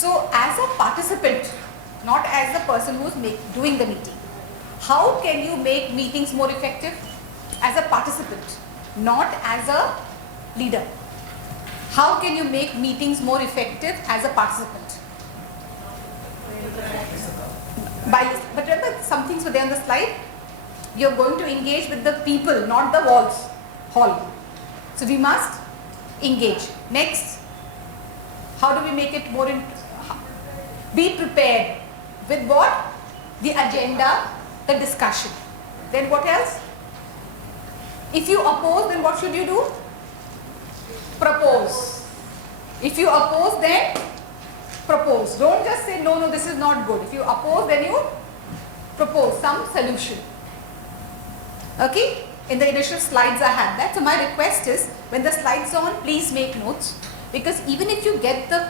So as a participant, not as the person who is doing the meeting, how can you make meetings more effective? As a participant, not as a leader. How can you make meetings more effective as a participant? But remember, some things were there on the slide. You're going to engage with the people, not the hall. So we must engage. Next, how do we make it more? Be prepared with what? The agenda, the discussion. Then what else? If you oppose, then what should you do? Propose. If you oppose, then propose. Don't just say no, this is not good. If you oppose, then you propose some solution. Okay? In the initial slides I had that. So my request is, when the slides are on, please make notes, because even if you get the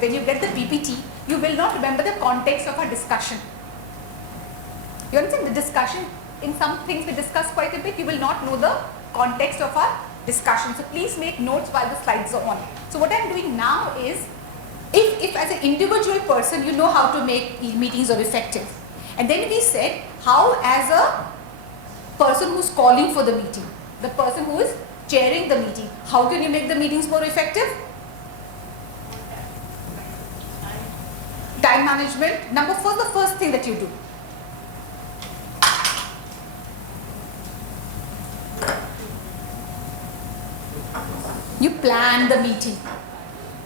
when you get the PPT, you will not remember the context of our discussion. You understand? The discussion, in some things we discuss quite a bit, you will not know the context of our discussion. So please make notes while the slides are on. So what I am doing now is, if as an individual person you know how to make meetings or effective, and then we said how as a person who is calling for the meeting, the person who is chairing the meeting, how can you make the meetings more effective? Time management. Number 4, the first thing that you do. You plan the meeting.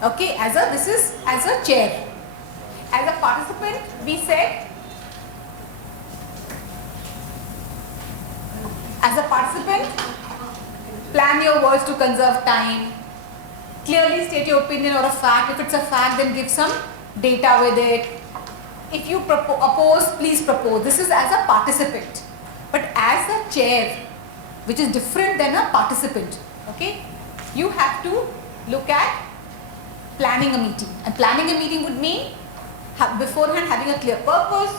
Okay, this is as a chair. As a participant, we said, as a participant, plan your words to conserve time. Clearly state your opinion or a fact. If it's a fact, then give some data with it. If you oppose, please propose. This is as a participant. But as a chair, which is different than a participant, okay, you have to look at planning a meeting. And planning a meeting would mean beforehand having a clear purpose,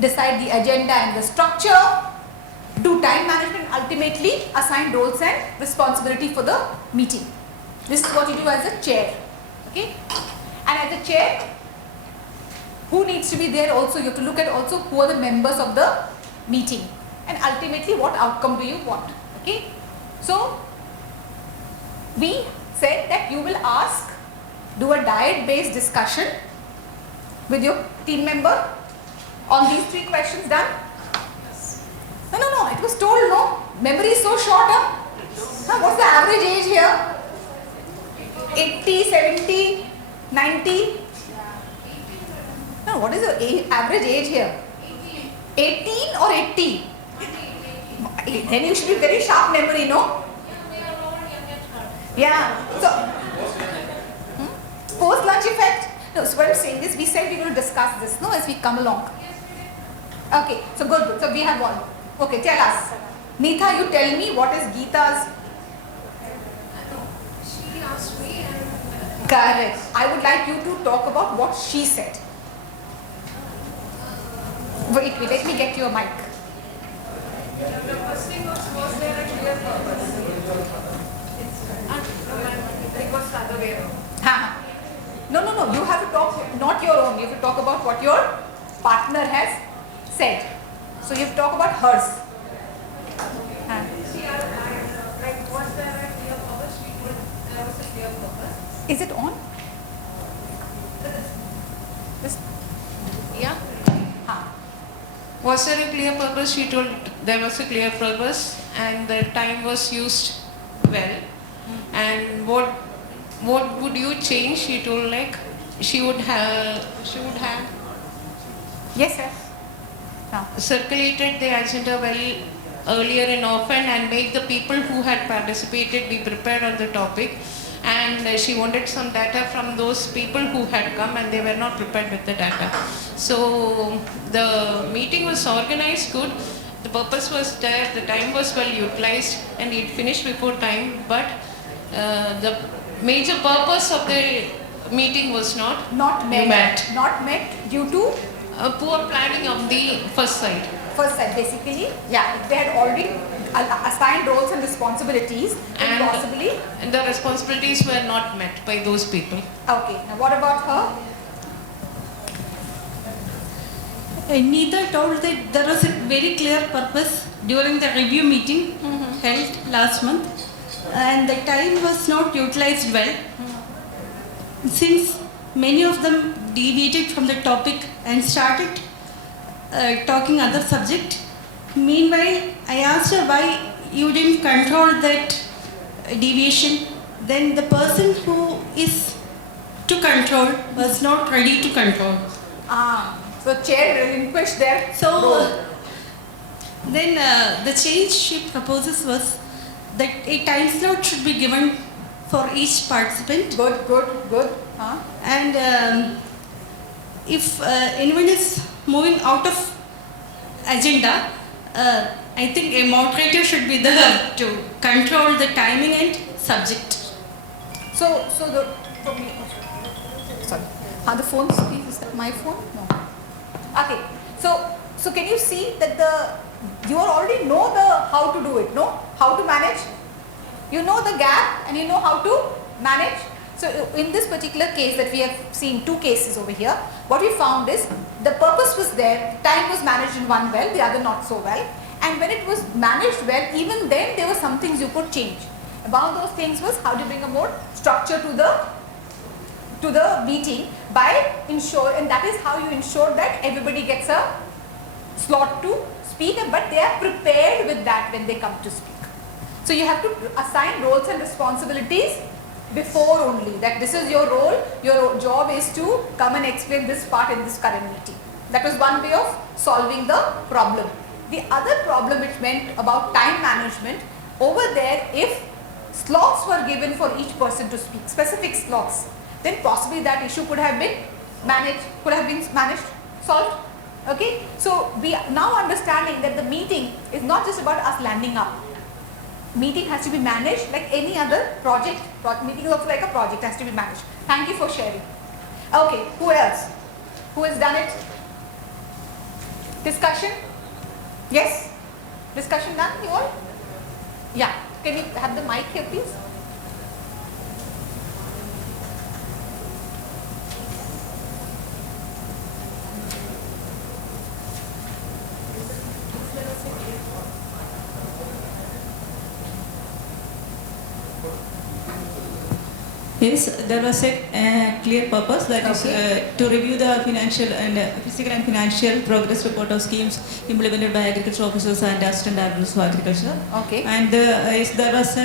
decide the agenda and the structure, do time management, ultimately assign roles and responsibility for the meeting. This is what you do as a chair. Okay? And as a chair, who needs to be there also? You have to look at also who are the members of the meeting, and ultimately what outcome do you want. Okay? So we said that you will do a diet-based discussion with your team member on these 3 questions. Done? No, it was told, no? Memory is so short, huh? What's the average age here? 80, 70, 90? No, what is the average age here? 18 or 80? Then you should be very sharp memory, no? Yeah. So, post-lunch effect? No, so what I'm saying is, we said we will discuss this, no, as we come along. Okay, so good. So we have one. Okay, tell us. Neetha, you tell me what is Geeta's? She asked me and... Correct. I would like you to talk about what she said. Wait, let me get you a mic. The first thing was there a clear purpose? It was the other way around. No. You have to talk, not your own. You have to talk about what your partner has said. So you have to talk about hers. Like, was there a clear purpose? There was a clear purpose. Is it on? Yeah. Was there a clear purpose? She told there was a clear purpose and the time was used well. And what would you change? She told like she would have Yes, sir. Circulated the agenda well earlier and often and make the people who had participated be prepared on the topic. And she wanted some data from those people who had come and they were not prepared with the data. So the meeting was organized good, the purpose was there, the time was well utilized and it finished before time, but the major purpose of the meeting was not met. Not met due to poor planning of the first side. Basically, yeah, if they had already assigned roles and responsibilities, and possibly the responsibilities were not met by those people. Okay, now what about her? Neither told that there was a very clear purpose during the review meeting held last month, and the time was not utilized well, since many of them deviated from the topic and started talking other subject. Meanwhile, I asked her why you didn't control that deviation. Then the person who is to control was not ready to control. So chair relinquished their So role. then the change she proposes was that a time slot should be given for each participant, Good. and if anyone is moving out of agenda, I think a moderator should be there to control the timing and subject. So the sorry. The phone, please. Is that my phone? No. Okay. So can you see that you already know how to do it, no? How to manage? You know the gap and you know how to manage. So in this particular case that we have seen, two cases over here, what we found is the purpose was there, time was managed in one well, the other not so well, and when it was managed well, even then there were some things you could change. One of those things was how to bring a more structure to the meeting by and that is how you ensure that everybody gets a slot to speak, but they are prepared with that when they come to speak. So you have to assign roles and responsibilities before only, that this is your role, your job is to come and explain this part in this current meeting. That was one way of solving the problem. The other problem which meant about time management, over there if slots were given for each person to speak, specific slots, then possibly that issue could have been managed, solved. Okay, so we are now understanding that the meeting is not just about us landing up. Meeting has to be managed like any other project. Meeting is also like a project, has to be managed. Thank you for sharing. Okay, who else? Who has done it? Discussion? Yes? Discussion done, you all? Yeah. Can you have the mic here, please? Yes, there was a clear purpose, that is to review the financial and physical and financial progress report of schemes implemented by agriculture officers and assistant directors for agriculture. Okay. And yes, there was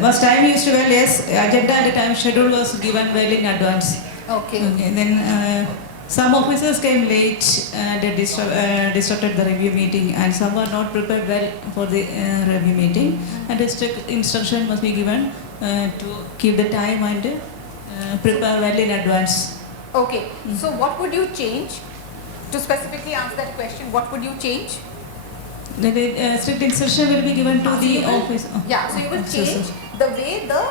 was time used well, yes, agenda and time schedule was given well in advance. Okay. Then some officers came late and disrupted the review meeting, and some were not prepared well for the review meeting. And a strict instruction must be given to keep the time and prepare well in advance. Okay. So what would you change to specifically answer that question? What would you change? The strict instruction will be given to the office. Yeah. So you will change the way the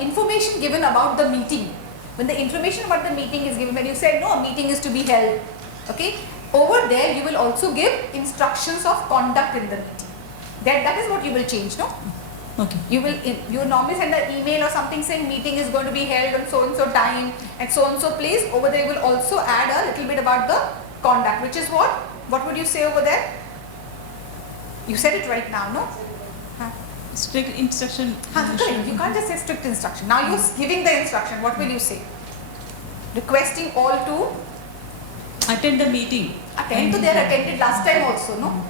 information given about the meeting. When the information about the meeting is given, when you said no, a meeting is to be held, okay, over there you will also give instructions of conduct in the meeting. That is what you will change, no? Okay. You normally send an email or something saying meeting is going to be held on so and so time and so place. Over there you will also add a little bit about the conduct, which is what? What would you say over there? You said it right now, no? Strict instruction. Correct. You can't just say strict instruction. Now you're giving the instruction. What will you say? Requesting all to Attend the meeting. attend to their attended last time also, no?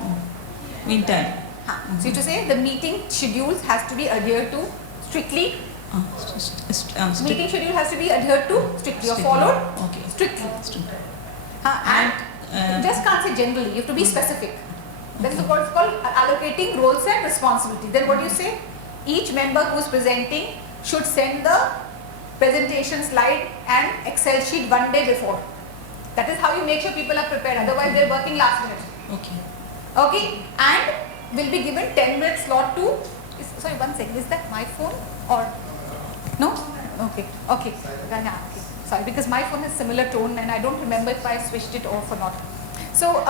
Meantime. So you to say the meeting schedules has to be adhered to strictly. Meeting schedule has to be adhered to strictly or followed strictly. And just can't say generally. You have to be specific. That is what is called allocating roles and responsibility. Then what do you say? Each member who is presenting should send the presentation slide and Excel sheet one day before. That is how you make sure people are prepared. Otherwise, they are working last minute. Okay. Okay. And will be given 10-minute slot to. Sorry, one second. Is that my phone or no? Okay. Okay. Yeah, okay. Sorry, because my phone has similar tone and I don't remember if I switched it off or not. So.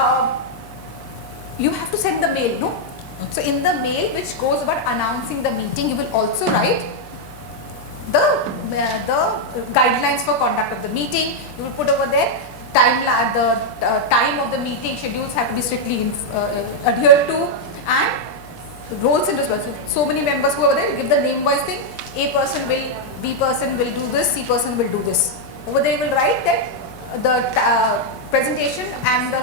You have to send the mail, no? So in the mail which goes about announcing the meeting, you will also write the guidelines for conduct of the meeting. You will put over there time of the meeting schedules have to be strictly adhered to, and roles and responsibilities. So many members who are there, give the name wise thing. A person will, B person will do this, C person will do this. Over there you will write that the presentation and the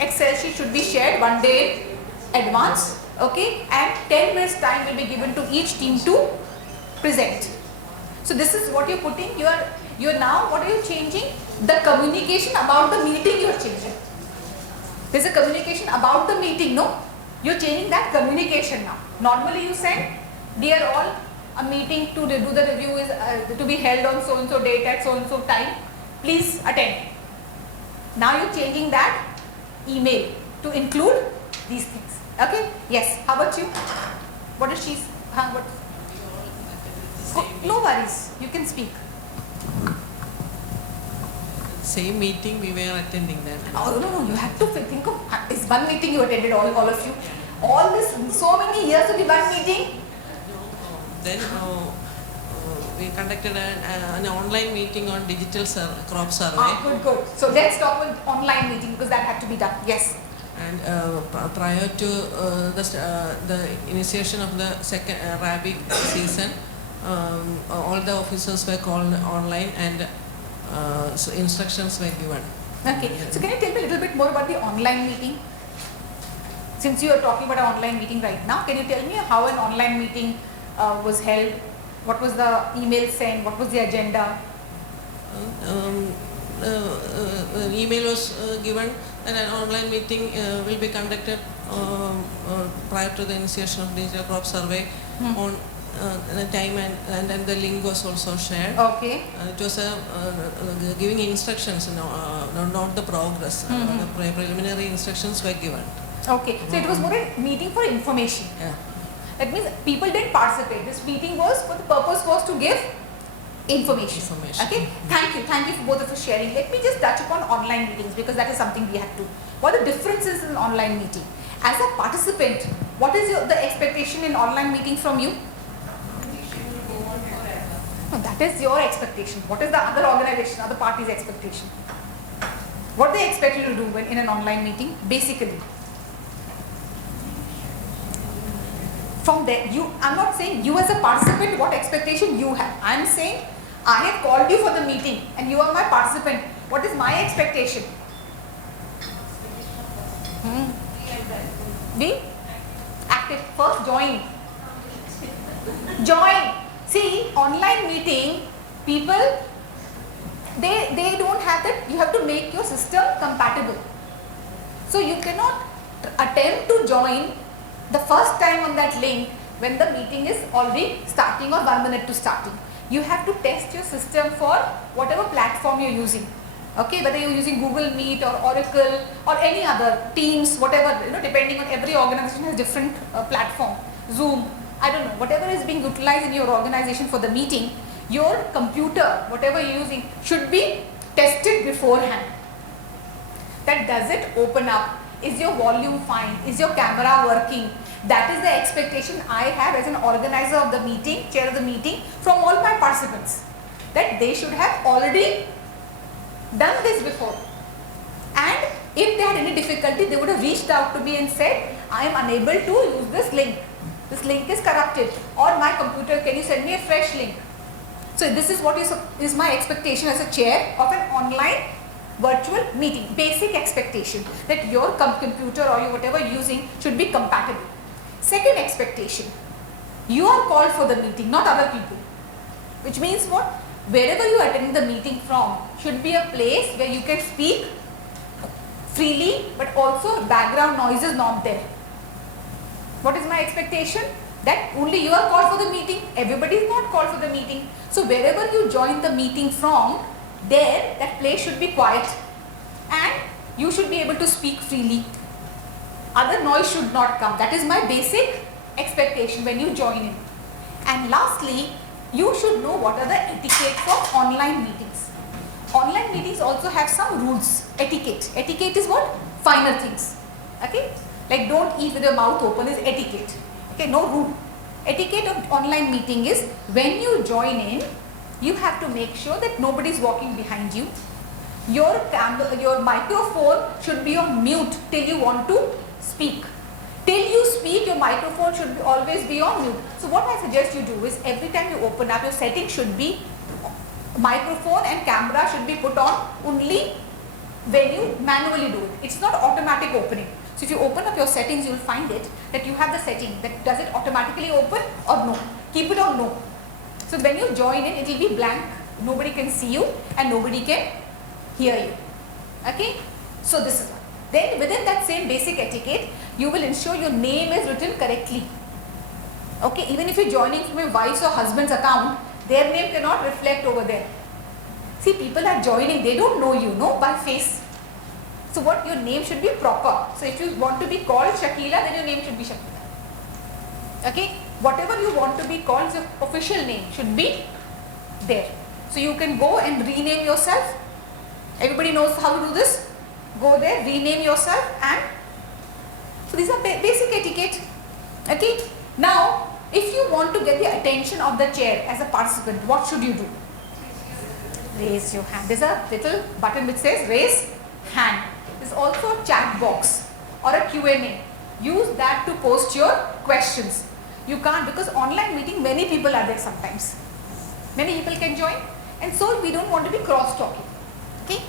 Excel sheet should be shared 1 day in advance, okay, and 10 minutes time will be given to each team to present. So this is what you're putting. You're now, what are you changing? The communication about the meeting you are changing. There's a communication about the meeting, no? You're changing that communication now. Normally you send, dear all, a meeting to do the review is to be held on so and so date at so and so time. Please attend. Now you're changing that email to include these things. Okay? Yes. How about you? What is she? What? Oh, no worries. You can speak. Same meeting we were attending then. Oh no, you have to think of it's one meeting you attended, all of you. All this, so many years to be one meeting. Then we conducted an online meeting on digital crop survey. Ah, good. So let's talk about online meeting because that had to be done. Yes. And prior to the initiation of the second rabbit season, all the officers were called online and so instructions were given. Okay. So can you tell me a little bit more about the online meeting? Since you are talking about an online meeting right now, can you tell me how an online meeting was held? What was the email sent? What was the agenda? Email was given and an online meeting will be conducted prior to the initiation of digital crop survey on the time and then the link was also shared. Okay. It was giving instructions, not the progress. The preliminary instructions were given. Okay. So it was more a meeting for information. Yeah. That means people didn't participate. This meeting was for the purpose was to give information. Okay. Thank you for both of you sharing. Let me just touch upon online meetings because that is something we have to. What are the differences in online meeting? As a participant, what is the expectation in online meeting from you? No, that is your expectation. What is the other organization, other party's expectation? What they expect you to do when in an online meeting? Basically, from there, I'm not saying you as a participant what expectation you have. I'm saying I have called you for the meeting and you are my participant. What is my expectation? Be active. First, join. See, online meeting, people, they don't have that. You have to make your system compatible. So you cannot attempt to join the first time on that link when the meeting is already starting or 1 minute to starting. You have to test your system for whatever platform you're using. Okay, whether you're using Google Meet or Oracle or any other Teams, whatever, depending on every organization has different platform. Zoom, I don't know, whatever is being utilized in your organization for the meeting, your computer, whatever you're using, should be tested beforehand. That does it open up? Is your volume fine? Is your camera working? That is the expectation I have as an organizer of the meeting, chair of the meeting, from all my participants. That they should have already done this before. And if they had any difficulty, they would have reached out to me and said, I am unable to use this link. This link is corrupted. Or my computer, can you send me a fresh link? So this is what is my expectation as a chair of an online virtual meeting. Basic expectation that your computer or your whatever you're using should be compatible. Second expectation, you are called for the meeting, not other people. Which means what? Wherever you are attending the meeting from should be a place where you can speak freely, but also background noise is not there. What is my expectation? That only you are called for the meeting, everybody is not called for the meeting. So wherever you join the meeting from, there that place should be quiet and you should be able to speak freely. Other noise should not come. That is my basic expectation when you join in. And lastly, you should know what are the etiquette for online meetings. Online meetings also have some rules. Etiquette. Etiquette is what? Finer things. Okay? Like don't eat with your mouth open is etiquette. Okay, no rude. etiquette of online meeting is when you join in, you have to make sure that nobody is walking behind you. Your microphone should be on mute till you want to speak. Till you speak, your microphone should always be on mute. So what I suggest you do is every time you open up, your setting should be microphone and camera should be put on only when you manually do it. It's not automatic opening. So if you open up your settings, you will find it that you have the setting that does it automatically open or no. Keep it on no. So when you join in, it will be blank. Nobody can see you and nobody can hear you. Okay. So this is one. Then within that same basic etiquette, you will ensure your name is written correctly. Okay. Even if you're joining from your wife's or husband's account, their name cannot reflect over there. See, people are joining, they don't know you, no, by face. So what your name should be proper. So if you want to be called Shakila, then your name should be Shakila. Okay. Whatever you want to be called, your official name should be there. So you can go and rename yourself. Everybody knows how to do this. Go there, rename yourself, and so these are basic etiquette. Okay. Now, if you want to get the attention of the chair as a participant, what should you do? Raise your hand. There's a little button which says raise hand. There's also a chat box or a Q&A. Use that to post your questions. You can't, because online meeting many people are there sometimes. Many people can join, and so we don't want to be cross-talking. Okay.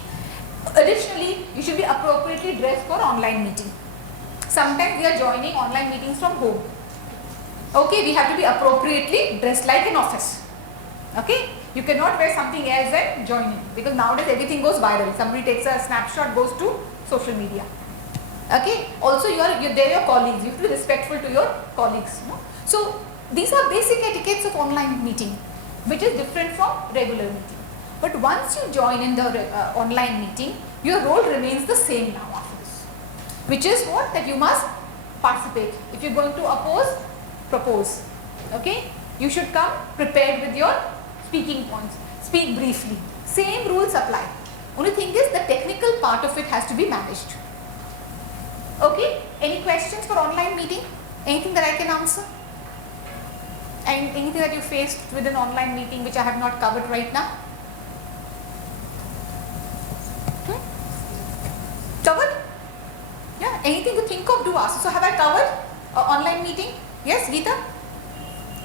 Additionally, you should be appropriately dressed for online meeting. Sometimes we are joining online meetings from home. Okay, we have to be appropriately dressed like an office. Okay, you cannot wear something else and join in, because nowadays everything goes viral. Somebody takes a snapshot, goes to social media. Okay, also they're your colleagues. You have to be respectful to your colleagues. You know? So these are basic etiquettes of online meeting, which is different from regular meeting. But once you join in the online meeting, your role remains the same now after this, which is what? That you must participate. If you're going to oppose, propose. Okay, you should come prepared with your speaking points. Speak briefly. Same rules apply. Only thing is the technical part of it has to be managed. Okay, any questions for online meeting? Anything that I can answer? And anything that you faced with an online meeting which I have not covered right now? Covered? Yeah, anything you think of, do ask. So have I covered online meeting? Yes, Geeta?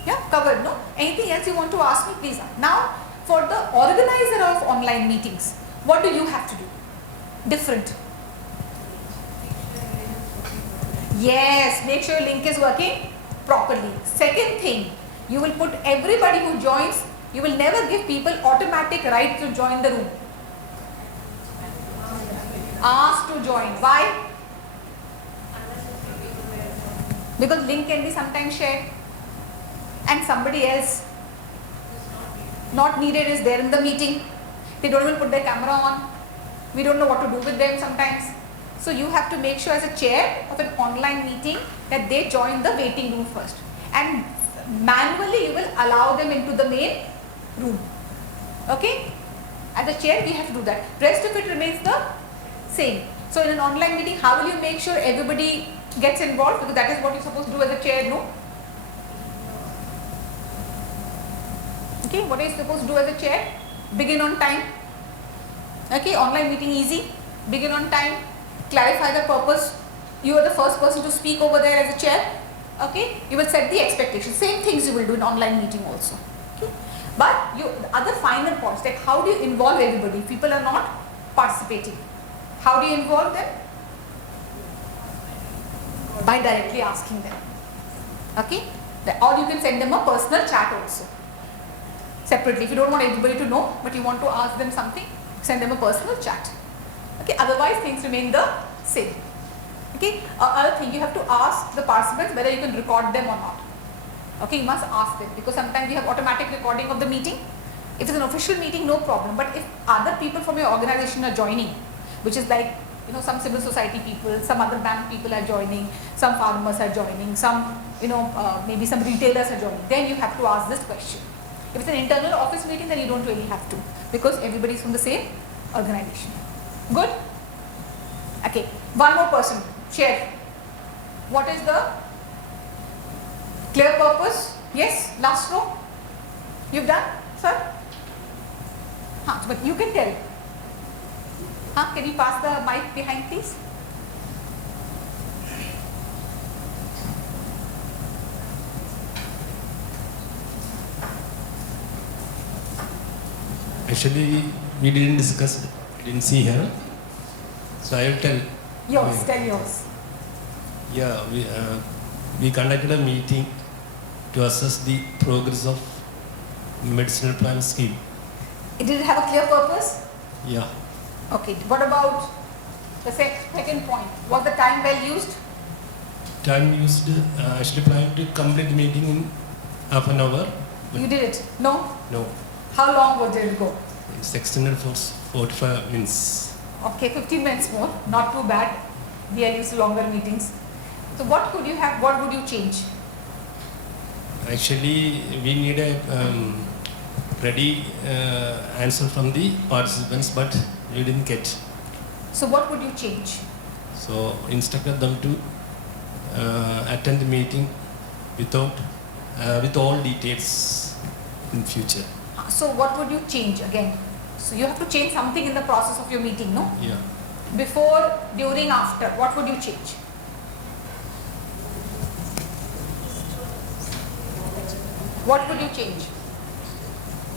Yeah, covered, no? Anything else you want to ask me, please ask. Now, for the organizer of online meetings, what do you have to do? Different. Yes, make sure your link is working properly. Second thing, you will put everybody who joins, you will never give people automatic right to join the room. Ask to join. Why? Because link can be sometimes shared and somebody else not needed is there in the meeting. They don't even put their camera on. We don't know what to do with them sometimes. So you have to make sure as a chair of an online meeting that they join the waiting room first, and manually you will allow them into the main room. Okay? As a chair we have to do that. Rest of it remains the same. So in an online meeting, how will you make sure everybody gets involved? Because that is what you're supposed to do as a chair, no? Okay, what are you supposed to do as a chair? Begin on time. Okay, online meeting easy. Begin on time. Clarify the purpose. You are the first person to speak over there as a chair. Okay, you will set the expectation. Same things you will do in online meeting also. Okay, but the other final points, like how do you involve everybody? People are not participating. How do you involve them? By directly asking them. Okay, or you can send them a personal chat also. Separately, if you don't want everybody to know, but you want to ask them something, send them a personal chat. Okay, otherwise things remain the same. Okay, other thing, you have to ask the participants whether you can record them or not. Okay, you must ask them, because sometimes we have automatic recording of the meeting. If it's an official meeting, no problem. But if other people from your organization are joining, which is like, you know, some civil society people, some other bank people are joining, some farmers are joining, some, you know, maybe some retailers are joining, then you have to ask this question. If it's an internal office meeting, then you don't really have to, because everybody is from the same organization. Good? Okay, one more person, share. What is the clear purpose? Yes, last row. You've done, sir? But you can tell. Can you pass the mic behind, please? Actually, we didn't discuss, didn't see her. So I will tell. Yours, tell yours. Yeah, we conducted a meeting to assess the progress of medicinal plant scheme. Did it have a clear purpose? Yeah. Okay, what about the second point? Was the time well used? Time used, actually planned to complete the meeting in half an hour. You did it? No? No, How long did it go? it's extended for 45 minutes. Okay, 15 minutes more, not too bad. We are used to longer meetings. So what could you have, what would you change? Actually, we need a ready answer from the participants, but we didn't get. So what would you change? So instructed them to attend the meeting without with all details in future. So what would you change again? So you have to change something in the process of your meeting, no? Yeah. Before, during, after, what would you change? What would you change?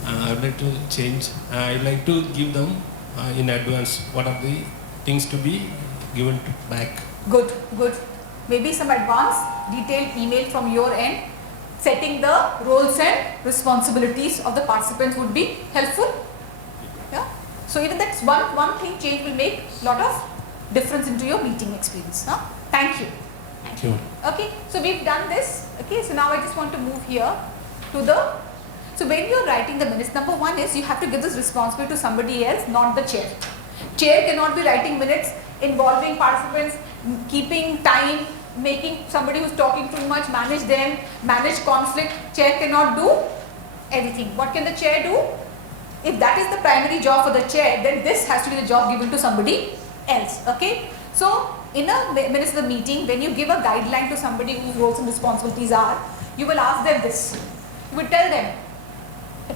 I would like to change. I would like to give them in advance what are the things to be given back. Good, good. Maybe some advance detailed email from your end setting the roles and responsibilities of the participants would be helpful. Yeah. So even that's one thing change will make a lot of difference into your meeting experience. Huh? Thank you. Thank you. Okay, so we've done this. Okay, so now I just want to move here to the, so when you're writing the minutes, number one is you have to give this responsibility to somebody else, not the chair. Chair cannot be writing minutes involving participants, keeping time, making somebody who's talking too much, manage them, manage conflict. Chair cannot do everything. What can the chair do? If that is the primary job for the chair, then this has to be the job given to somebody else. Okay, so in a minutes of the meeting, when you give a guideline to somebody whose roles and responsibilities are, you will ask them this. You will tell them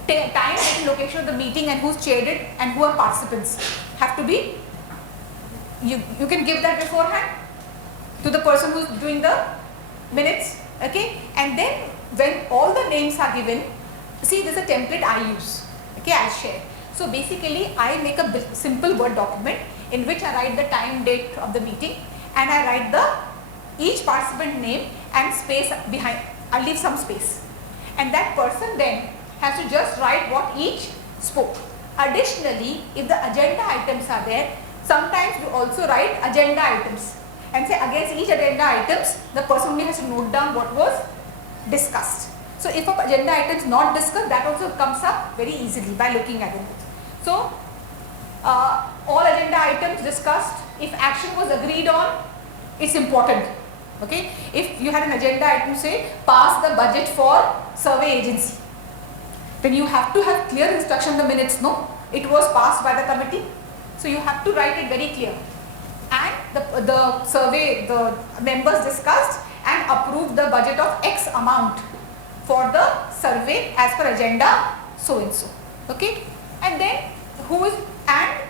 time and location of the meeting and who's chaired it and who are participants have to be, you can give that beforehand to the person who's doing the minutes. Okay, and then when all the names are given, see there's a template I use. Okay, I'll share. So basically I make a simple Word document in which I write the time, date of the meeting, and I write each participant name and space behind. I leave some space, and that person then has to just write what each spoke. Additionally, if the agenda items are there, sometimes we also write agenda items and say against each agenda items the person only has to note down what was discussed. So if an agenda item is not discussed, that also comes up very easily by looking at it. So all agenda items discussed, if action was agreed on, it's important. Okay, if you had an agenda item, say pass the budget for survey agency, then you have to have clear instruction in the minutes. No, it was passed by the committee, so you have to write it very clear. And the survey, the members discussed and approved the budget of X amount for the survey as per agenda so and so. Okay, and then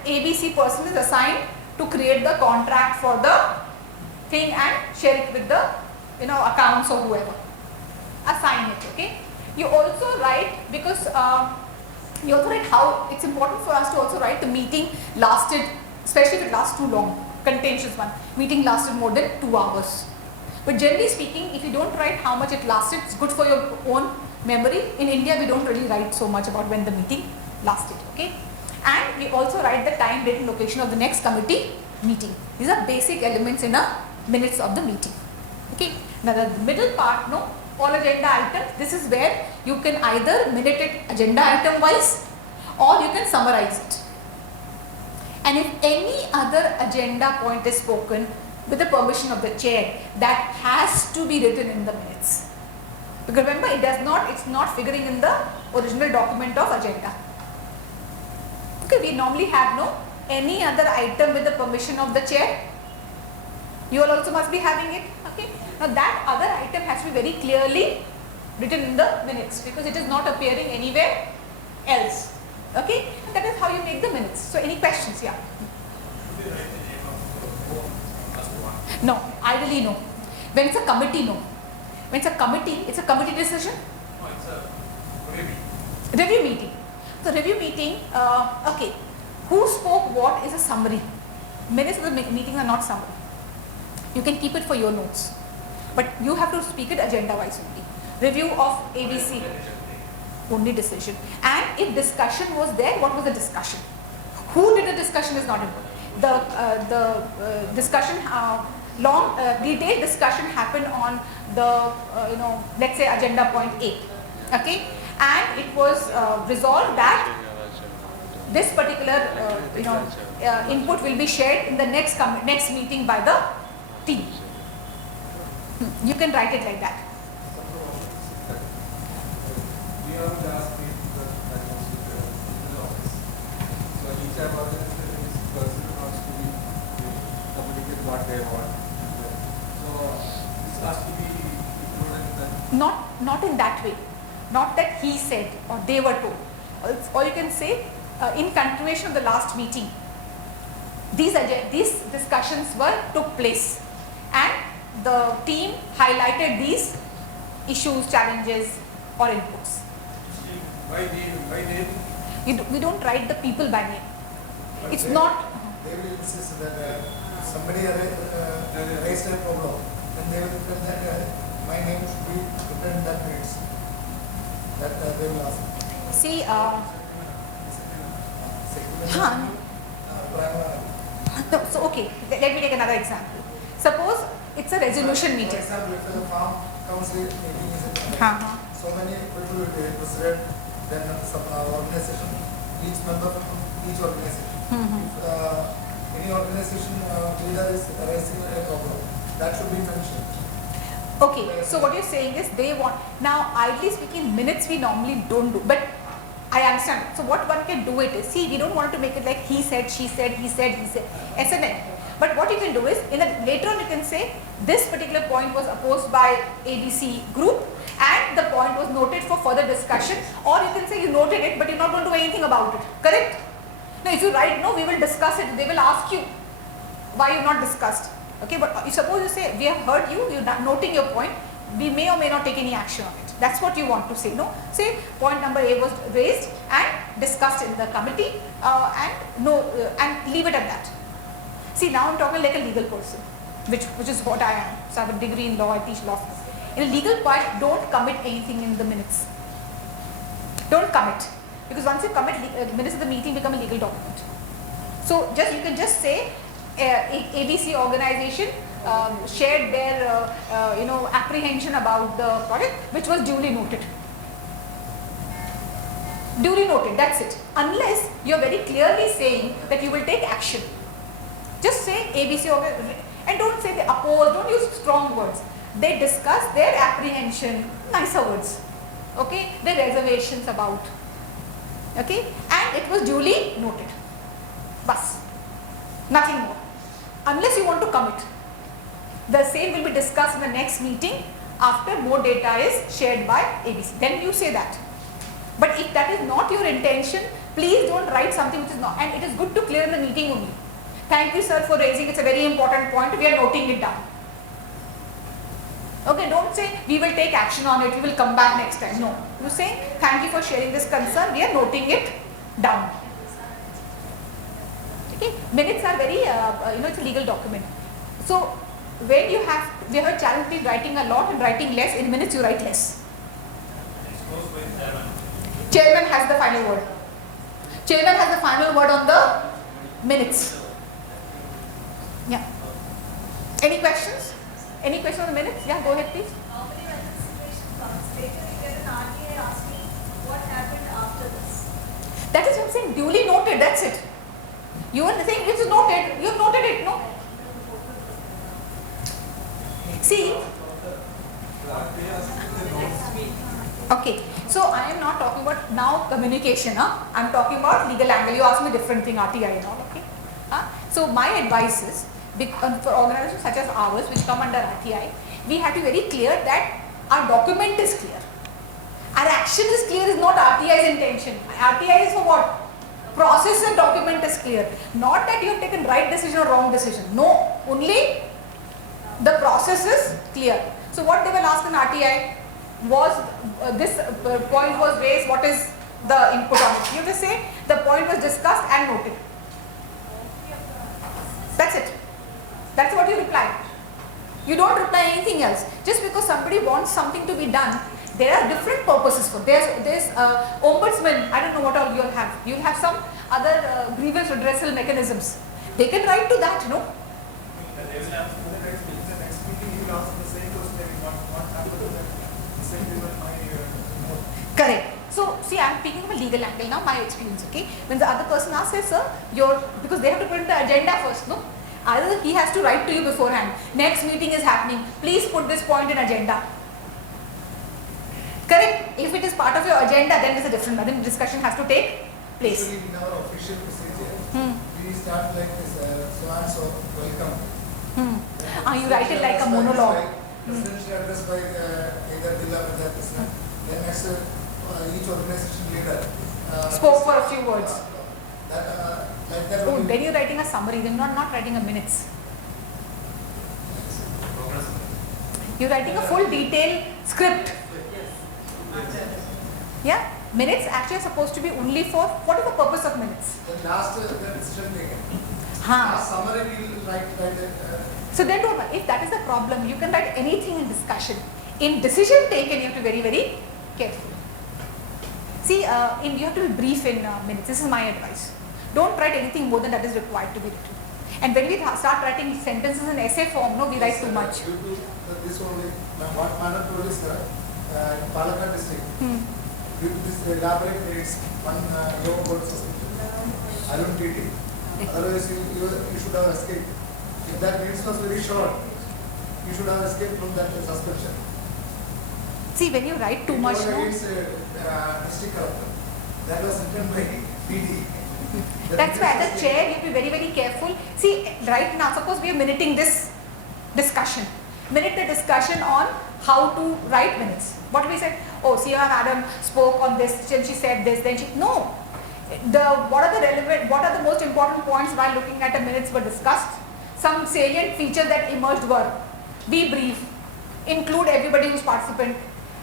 ABC person is assigned to create the contract for the thing and share it with the accounts or whoever. Assign it. Okay. You also write, because you also write how it's important for us to also write the meeting lasted, especially if it lasts too long. Contentious one. Meeting lasted more than 2 hours. But generally speaking, if you don't write how much it lasted, it's good for your own memory. In India, we don't really write so much about when the meeting lasted. Okay. And we also write the time, date and location of the next committee meeting. These are basic elements in a minutes of the meeting. Okay. Now the middle part, all agenda items, this is where you can either minute it agenda item wise or you can summarize it. And if any other agenda point is spoken with the permission of the chair, that has to be written in the minutes. Because remember, it's not figuring in the original document of agenda. Okay, we normally have any other item with the permission of the chair. You all also must be having it. Okay. Now that other item has to be very clearly written in the minutes because it is not appearing anywhere else. Okay, that is how you make the minutes. So any questions? Yeah. No, ideally no. When it's a committee, no. When it's a committee, it's a committee decision. No, it's a Review meeting. So review meeting, okay. Who spoke what is a summary. Minutes of the meeting are not summary. You can keep it for your notes. But you have to speak it agenda wise only. Review of ABC. Only decision. And if discussion was there, what was the discussion? Who did the discussion is not important. The discussion, long detailed discussion happened on the let's say agenda point 8. Okay, and it was resolved that this particular input will be shared in the next meeting by the team. You can write it like that. we are the last meeting that was in the office. So each organization is person has to be communicate what they want. So this has to be included in the Not in that way. Not that he said or they were told. Or you can say in continuation of the last meeting, these discussions took place and the team highlighted these issues, challenges or inputs. by name. We don't write the people by name. But It's they- not. They will insist that somebody raised a problem, then they will tell that my name should be written in that minutes. That they will ask. See, Secretary, no, so okay, let me take another example. Suppose it's a resolution For meeting. example, if the farm council meeting is in so many people will be president, then some organization, each member from each organization. If any organization leader is raising a problem, that should be mentioned. Okay, so what you're saying is they want, now ideally speaking minutes we normally don't do, but I understand. So what one can do it is, see, we don't want to make it like he said, she said, he said, SNN. But what you can do is, later on you can say, this particular point was opposed by ABC group and the point was noted for further discussion, or you can say you noted it but you're not going to do anything about it, correct? Now if you write no, we will discuss it, they will ask you why you not discussed. Okay, but suppose you say, we have heard you, you're noting your point, we may or may not take any action on it. That's what you want to say, no? Say point number A was raised and discussed in the committee and leave it at that. See, now I'm talking like a legal person, which is what I am. So I have a degree in law, I teach law. In a legal part, don't commit anything in the minutes. Don't commit. Because once you commit, minutes of the meeting become a legal document. So you can just say ABC organization shared their apprehension about the project, which was duly noted. Duly noted, that's it. Unless you are very clearly saying that you will take action. Just say ABC organization and don't say they oppose, don't use strong words. They discuss their apprehension, nicer words. Okay, their reservations about. Okay, and it was duly noted. Bas. Nothing more. Unless you want to commit. The same will be discussed in the next meeting after more data is shared by ABC. Then you say that. But if that is not your intention, please don't write something which is not. And it is good to clear in the meeting only. Thank you, sir, for raising. It's a very important point. We are noting it down. Okay, don't say we will take action on it. We will come back next time. No. You say thank you for sharing this concern. We are noting it down. Okay. Minutes are very, it's a legal document. So when we have a challenge between writing a lot and writing less. In minutes you write less. Chairman has the final word. Chairman has the final word on the minutes. Yeah. Any questions? Any question on the minutes? Yeah, go ahead please. Normally when the situation comes, later you get an RTA asking what happened after this. That is what I'm saying, duly noted, that's it. You are saying it is noted, you have noted it, no? See? Okay, so I am not talking about now communication, I am talking about legal angle. You asked me different thing, RTI and all, okay? So my advice is, for organizations such as ours which come under RTI, we have to be very clear that our document is clear. Our action is clear is not RTI's intention. RTI is for what? Process and document is clear. Not that you have taken right decision or wrong decision. No, only the process is clear. So what they will ask in RTI was this point was raised, what is the input on it? You just say the point was discussed and noted. That's it. That's what you reply. You don't reply anything else. Just because somebody wants something to be done, there are different purposes for. There's ombudsman. I don't know what all you'll have. You'll have some other grievance redressal mechanisms. They can write to that, you know. They will have the next meeting. He will ask the same question. What happened to that? Same is my note. Correct. So see, I'm speaking from a legal angle now. My experience, okay. When the other person asks, says, sir, because they have to put in the agenda first, no. Either he has to write to you beforehand. Next meeting is happening. Please put this point in agenda. Correct. If it is part of your agenda, then it's a different. Then discussion has to take place. Usually in our official procedure, we start like this. So and so, welcome. You write it like a monologue. Presidential address by either Dilla or the president. Then next, each organization leader Spoke for a few words. Like that. Oh, then you're writing a summary. Then you're not writing a minutes. You're writing a full detailed script. Yeah. Minutes actually are supposed to be only for, what is the purpose of minutes? The last decision taken. Last summary we will write. So then don't worry. If that is the problem, you can write anything in discussion. In decision taken, you have to be very, very careful. See, you have to be brief in minutes. This is my advice. Don't write anything more than that is required to be written. And when we start writing sentences in essay form, no, we write too much. Due to this only, what manner told is that in Palakkad district, due to this elaborate needs, one yoga board suspension, Arun TT. Otherwise, you should have escaped. If that needs was very short, you should have escaped from that suspension. See, when you write too much, no? District collector. That was written by PD. That's why as a chair, you have to be very, very careful. See, right now, suppose we are minuting this discussion. Minute the discussion on how to write minutes. What we said, oh, Sia Madam spoke on this, then she said this, then she, no. What are the most important points while looking at a minutes were discussed. Some salient features that emerged were, be brief, include everybody who's participant.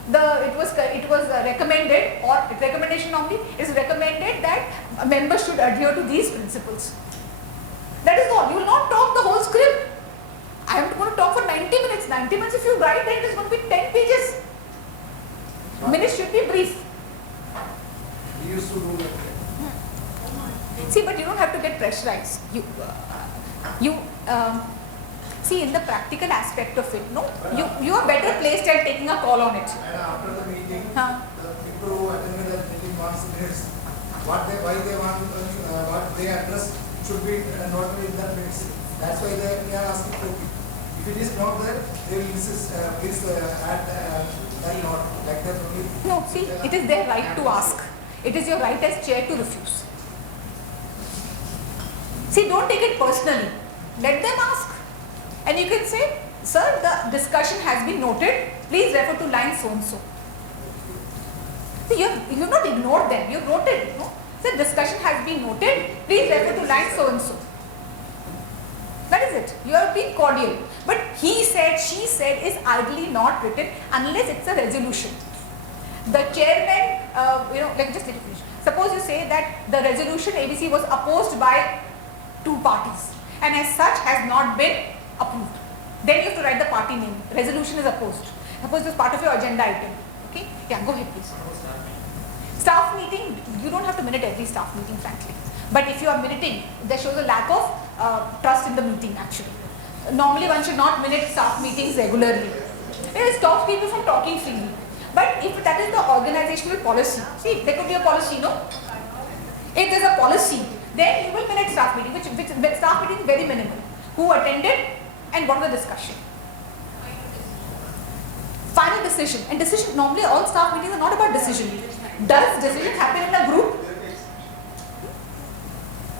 It was recommended, or recommendation normally is recommended that members should adhere to these principles. That is all. You will not talk the whole script. I am going to talk for 90 minutes. 90 minutes if you write, then it is going to be 10 pages. Minutes should be brief. We used to do that. See, but you don't have to get pressurized. See, in the practical aspect of it, no, you are better placed at taking a call on it. And after the meeting, the people who attended the meeting wants minutes. Why they want, what they address should be noted in that minutes. That's why they are asking for it. If it is not there, they will insist, please add that note, like that only. No, see, it is their right to ask. It is your right as chair to refuse. See, don't take it personally. Let them ask. And you can say, sir, the discussion has been noted. Please refer to line so and so. See, you have not ignored them. You have noted. No? The discussion has been noted. Please refer to line so and so. That is it. You are being cordial. But he said, she said is ideally not written unless it's a resolution. The chairman, just let me finish. Suppose you say that the resolution ABC was opposed by 2 parties and as such has not been approved. Then you have to write the party name. Resolution is opposed. Suppose this is part of your agenda item. Okay? Yeah, go ahead please. Staff meeting, you don't have to minute every staff meeting frankly. But if you are minuting, that shows a lack of trust in the meeting actually. Normally one should not minute staff meetings regularly. It stops people from talking freely. But if that is the organizational policy, see, there could be a policy, no? If there is a policy, then you will minute staff meeting, which staff meeting is very minimal. Who attended and what was the discussion? Final decision. And decision, normally all staff meetings are not about decision. Does decision happen in a group?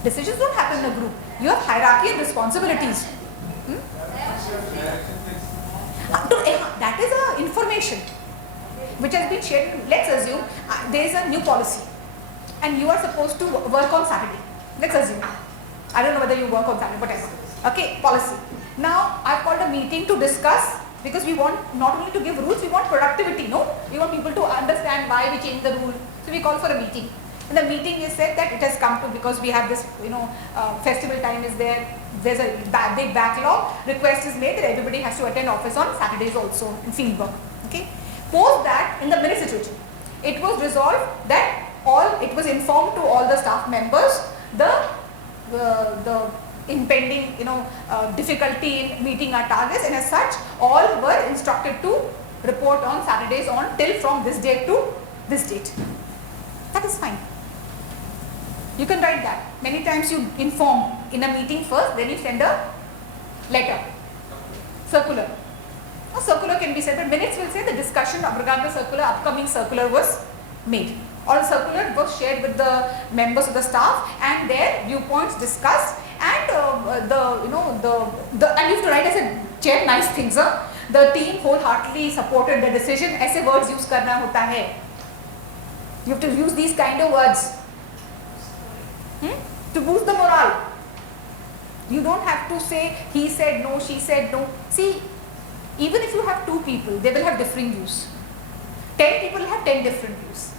Decisions don't happen in a group. You have hierarchy and responsibilities. That is information. which has been shared. Let's assume there is a new policy and you are supposed to work on Saturday. Let's assume. I don't know whether you work on Saturday, whatever. Okay, policy. Now I've called a meeting to discuss, because we want not only to give rules, we want productivity, no? We want people to understand why we changed the rule. So we call for a meeting. In the meeting is said that it has come to, because we have this, festival time is there, there's a big backlog, request is made that everybody has to attend office on Saturdays also in field work. Okay. Post that, in the minute situation, it was resolved that it was informed to all the staff members the impending difficulty in meeting our targets, and as such all were instructed to report on Saturdays till from this date to this date. That is fine. You can write that. Many times you inform in a meeting first, then you send a letter, circular. A circular can be said, but minutes will say the discussion regarding the circular, upcoming circular was made, or the circular was shared with the members of the staff and their viewpoints discussed, and and you have to write as a chair nice things. The team wholeheartedly supported the decision. ऐसे words use करना होता है. You have to use these kind of words to boost the morale. You don't have to say he said no, she said no. See, even if you have 2 people, they will have differing views. 10 people will have 10 different views.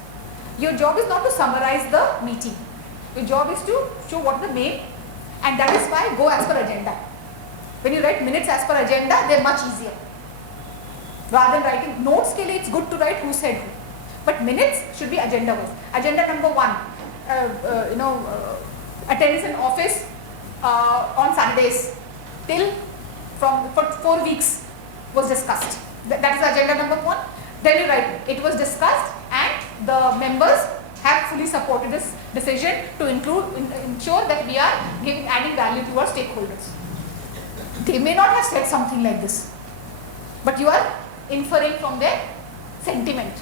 Your job is not to summarize the meeting. Your job is to show what the main, and that is why go as per agenda. When you write minutes as per agenda, they are much easier. Rather than writing notes, it's good to write who said who. But minutes should be agenda wise. Agenda number 1, attendance in office on Saturdays for 4 weeks was discussed. That is agenda number 1. Then you write it was discussed and the members have fully supported this decision to ensure that we are adding value to our stakeholders. They may not have said something like this, but you are inferring from their sentiment.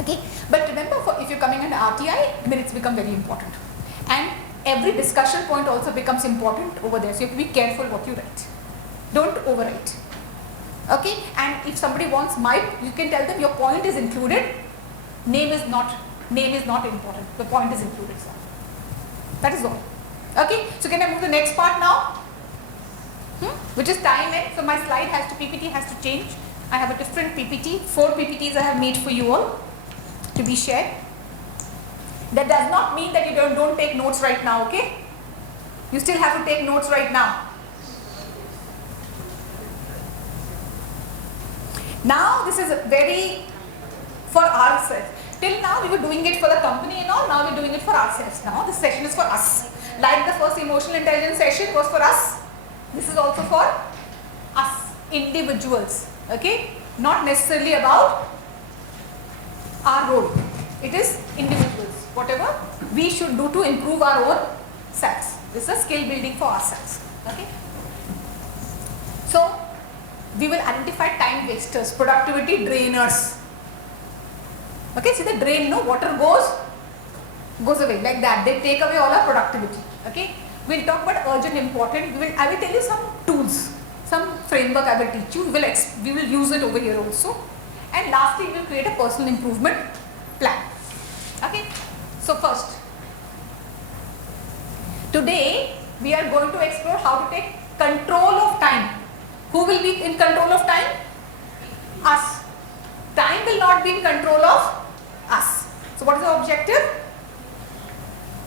Okay, but remember, if you're coming under RTI, minutes become very important, and every discussion point also becomes important over there. So you have to be careful what you write. Don't overwrite. Okay, and if somebody wants you can tell them your point is included. Name is not important. The point is included. So that is all. Okay, so can I move to the next part now? Which is time in. So my slide PPT has to change. I have a different PPT. 4 PPTs I have made for you all to be shared. That does not mean that you don't take notes right now, okay? You still have to take notes right now. Now this is very for ourselves. Till now we were doing it for the company and all, now we're doing it for ourselves. Now this session is for us. Like the first emotional intelligence session was for us, this is also for us, individuals, okay? Not necessarily about our role. It is individuals. Whatever we should do to improve our own selves. This is a skill building for ourselves. Okay. So we will identify time wasters, productivity drainers. Okay, see the drain, no, water goes away like that. They take away all our productivity. Okay. We'll talk about urgent, important. I will tell you some tools, some framework I will teach you. We will use it over here also. And lastly, we will create a personal improvement plan. Okay. So first, today we are going to explore how to take control of time. Who will be in control of time? Us. Time will not be in control of us. So what is the objective?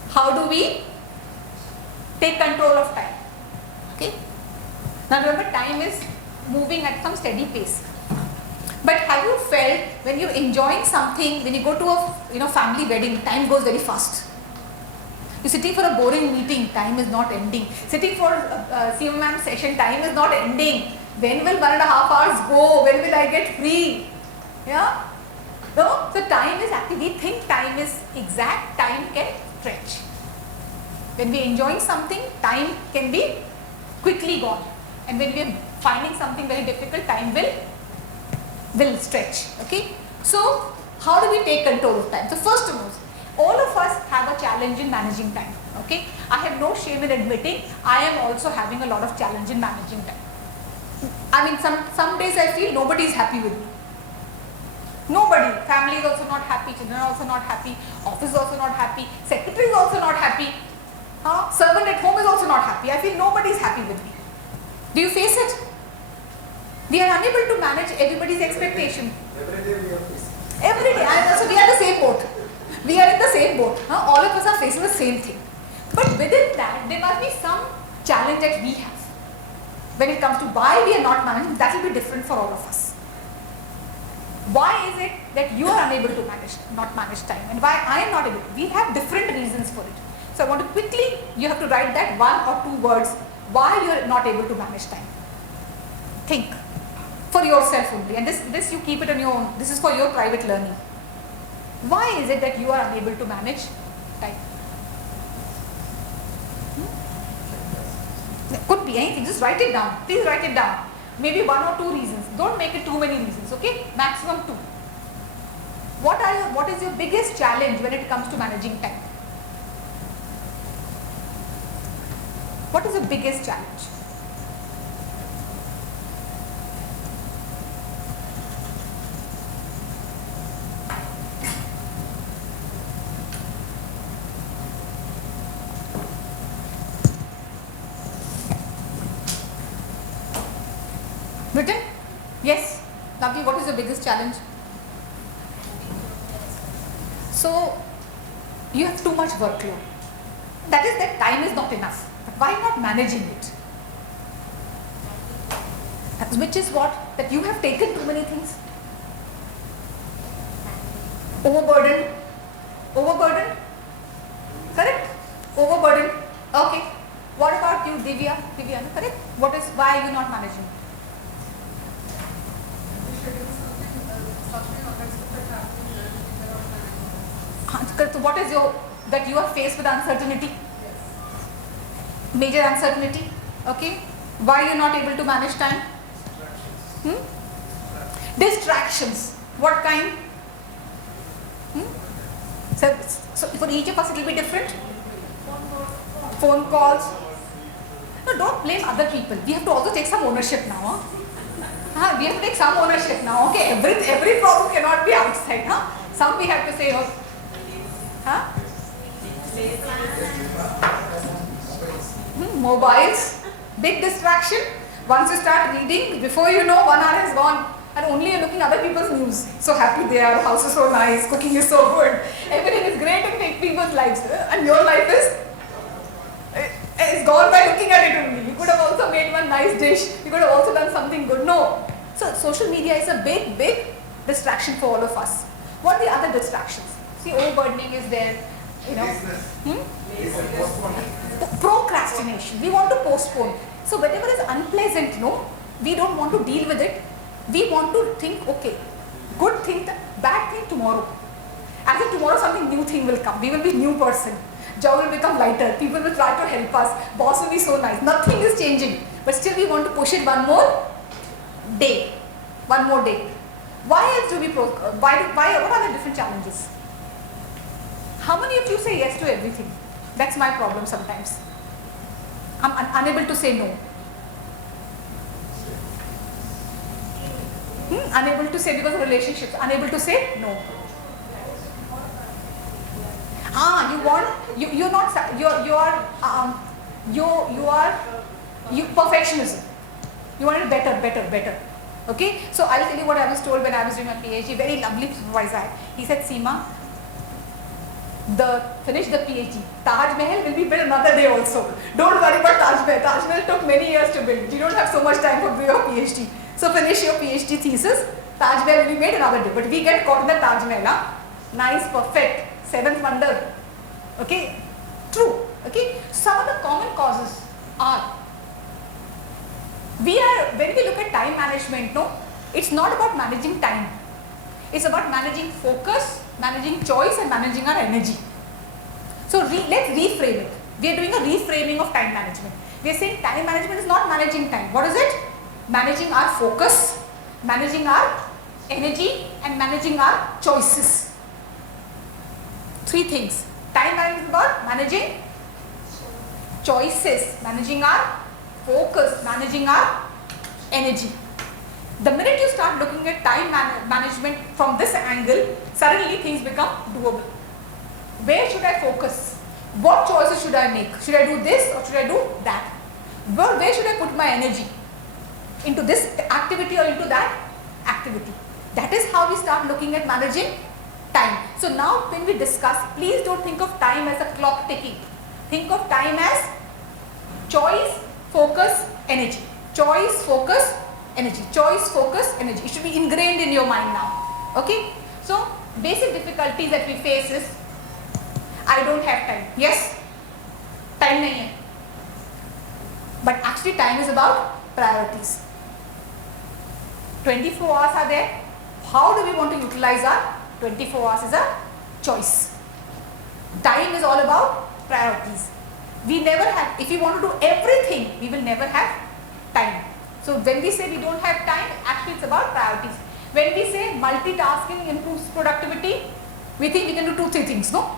How do we take control of time? Okay. Now remember, time is moving at some steady pace. But have you felt when you're enjoying something, when you go to a family wedding, time goes very fast. You're sitting for a boring meeting, time is not ending. Sitting for a Seema ma'am session, time is not ending. When will 1.5 hours go? When will I get free? Yeah? No? So time is active. We think time is exact, time can stretch. When we're enjoying something, time can be quickly gone. And when we're finding something very difficult, time will stretch. Okay. So how do we take control of time? So first of all of us have a challenge in managing time. Okay. I have no shame in admitting I am also having a lot of challenge in managing time. I mean, some days I feel nobody is happy with me. Nobody. Family is also not happy, children are also not happy, office is also not happy, secretary is also not happy, servant at home is also not happy. I feel nobody is happy with me. Do you face it? We are unable to manage everybody's expectation. Every day we are facing. Every day. And so we are the same boat. We are in the same boat. All of us are facing the same thing. But within that, there must be some challenge that we have. When it comes to why we are not managing, that will be different for all of us. Why is it that you are unable to not manage time, and why I am not able? We have different reasons for it. So I want to quickly, you have to write that 1 or 2 words why you are not able to manage time. Think for yourself only, and this you keep it on your own. This is for your private learning. Why is it that you are unable to manage time? It could be anything. Just write it down. Please write it down. Maybe 1 or 2 reasons. Don't make it too many reasons. Okay, maximum 2. What is your biggest challenge when it comes to managing time? What is the biggest challenge? Written? Yes. Lovely. What is the biggest challenge? So, you have too much workload. That is that time is not enough. But why not managing it? Which is what? That you have taken too many things. Overburdened. Overburdened? Correct? Overburdened. Okay. What about you, Divya? Divya, correct? Why are you not managing it? So what is that you are faced with uncertainty? Major uncertainty. Okay. Why are you not able to manage time? Distractions. What kind? So for each of us it will be different. Phone calls. No, don't blame other people. We have to also take some ownership now. We have to take some ownership now. Okay, every problem cannot be outside. Some we have to say. Mobiles, big distraction. Once you start reading, before you know 1 hour has gone, and only you're looking at other people's news. So happy they are, house is so nice, cooking is so good, everything is great in people's lives, and your life is gone by looking at it only. You could have also made one nice dish. You could have also done something good. No. So social media is a big distraction for all of us. What are the other distractions? See, overburdening is there. Procrastination. We want to postpone. So whatever is unpleasant, we don't want to deal with it. We want to think, okay, good thing, bad thing tomorrow. As if tomorrow something new thing will come. We will be new person. Job will become lighter. People will try to help us. Boss will be so nice. Nothing is changing. But still we want to push it one more day. One more day. Why else do we what are the different challenges? How many of you say yes to everything? That's my problem sometimes. I'm unable to say no. Unable to say because of relationships. Unable to say no. You perfectionism. You want it better. Okay, so I'll tell you what I was told when I was doing my PhD. Very lovely supervisor. He said, Seema, finish the PhD. Taj Mahal will be built another day also. Don't worry about Taj Mahal. Taj Mahal took many years to build. You don't have so much time for your PhD. So finish your PhD thesis. Taj Mahal will be made another day. But we get caught in the Taj Mahal. Nice, perfect, 7th wonder. Okay, true. Okay, some of the common causes are when we look at time management, it's not about managing time. It's about managing focus, managing choice, and managing our energy. So let's reframe it. We are doing a reframing of time management. We are saying time management is not managing time. What is it? Managing our focus, managing our energy, and managing our choices. 3 things. Time management is about managing choices, managing our focus, managing our energy. The minute you start looking at time management from this angle, suddenly things become doable. Where should I focus? What choices should I make? Should I do this or should I do that? Where should I put my energy? Into this activity or into that activity? That is how we start looking at managing time. So now when we discuss, please don't think of time as a clock ticking. Think of time as choice, focus, energy. Choice, focus, energy. Choice, focus, energy. It should be ingrained in your mind now. Okay? So basic difficulties that we face is, I don't have time. Yes? Time nahi hai. But actually time is about priorities. 24 hours are there. How do we want to utilize our 24 hours is a choice. Time is all about priorities. We never have, if we want to do everything, we will never have time. So when we say we don't have time, actually it's about priorities. When we say multitasking improves productivity, we think we can do 2-3 things, no?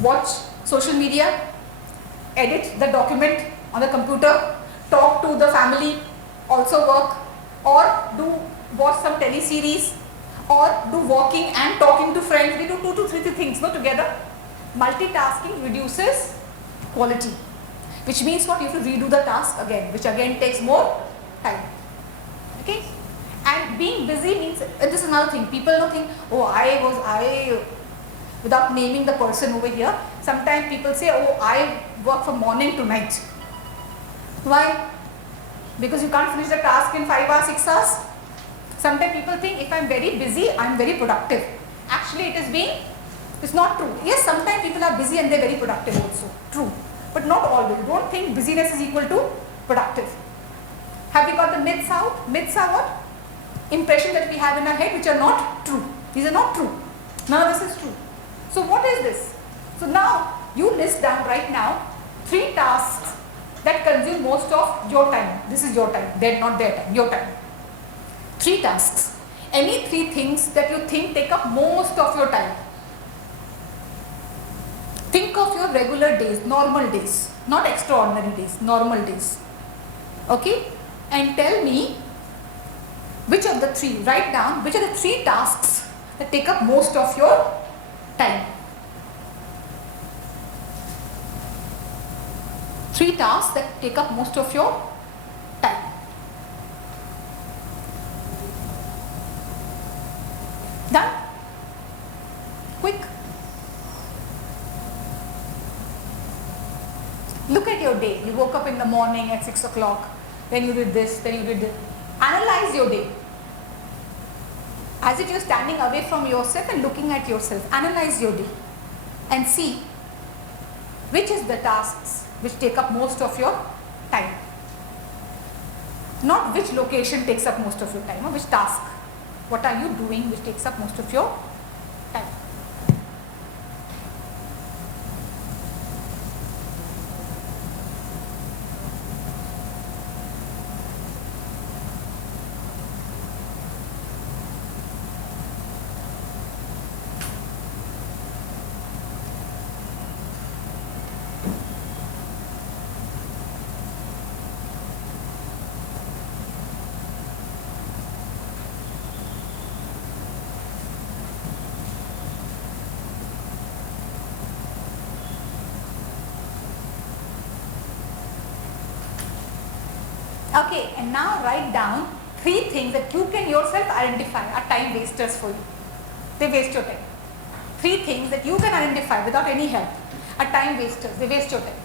Watch social media, edit the document on the computer, talk to the family, also work, or watch some teleseries, or do walking and talking to friends. We do 2 to 3 things, no, together. Multitasking reduces quality, which means what? You have to redo the task again, which again takes more time. Okay? And being busy means, and this is another thing, people don't think, oh, I without naming the person over here, sometimes people say, oh, I work from morning to night. Why? Because you can't finish the task in 5 hours, 6 hours. Sometimes people think if I'm very busy, I'm very productive. Actually, it's not true. Yes, sometimes people are busy and they're very productive also. True. But not always. Don't think busyness is equal to productive. Have we got the myths out? Myths are what? Impressions that we have in our head which are not true. These are not true. None of this is true. So what is this? So now you list down right now 3 tasks that consume most of your time. This is your time. They're not their time. Your time. 3 tasks. Any 3 things that you think take up most of your time. Think of your regular days, normal days, not extraordinary days, normal days. Okay? And tell me which of the 3, write down which are the 3 tasks that take up most of your time. 3 tasks that take up most of your time. Done? Quick. Look at your day. You woke up in the morning at 6 o'clock, then you did this, then you did this. Analyze your day. As if you're standing away from yourself and looking at yourself. Analyze your day and see which is the tasks which take up most of your time. Not which location takes up most of your time, or which task. What are you doing which takes up most of your time? Okay, and now write down 3 things that you can yourself identify are time wasters for you. They waste your time. 3 things that you can identify without any help are time wasters. They waste your time.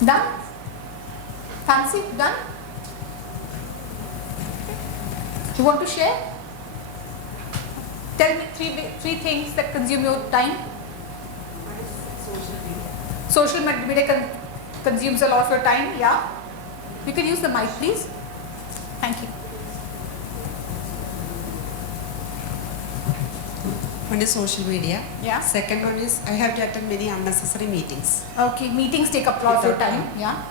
Done? Fancy? Done? You want to share? Tell me 3 things that consume your time. Social media consumes a lot of your time, yeah. You can use the mic, please. Thank you. One is social media. Yeah. Second one is I have to attend many unnecessary meetings. Okay, meetings take up a lot of your time, yeah.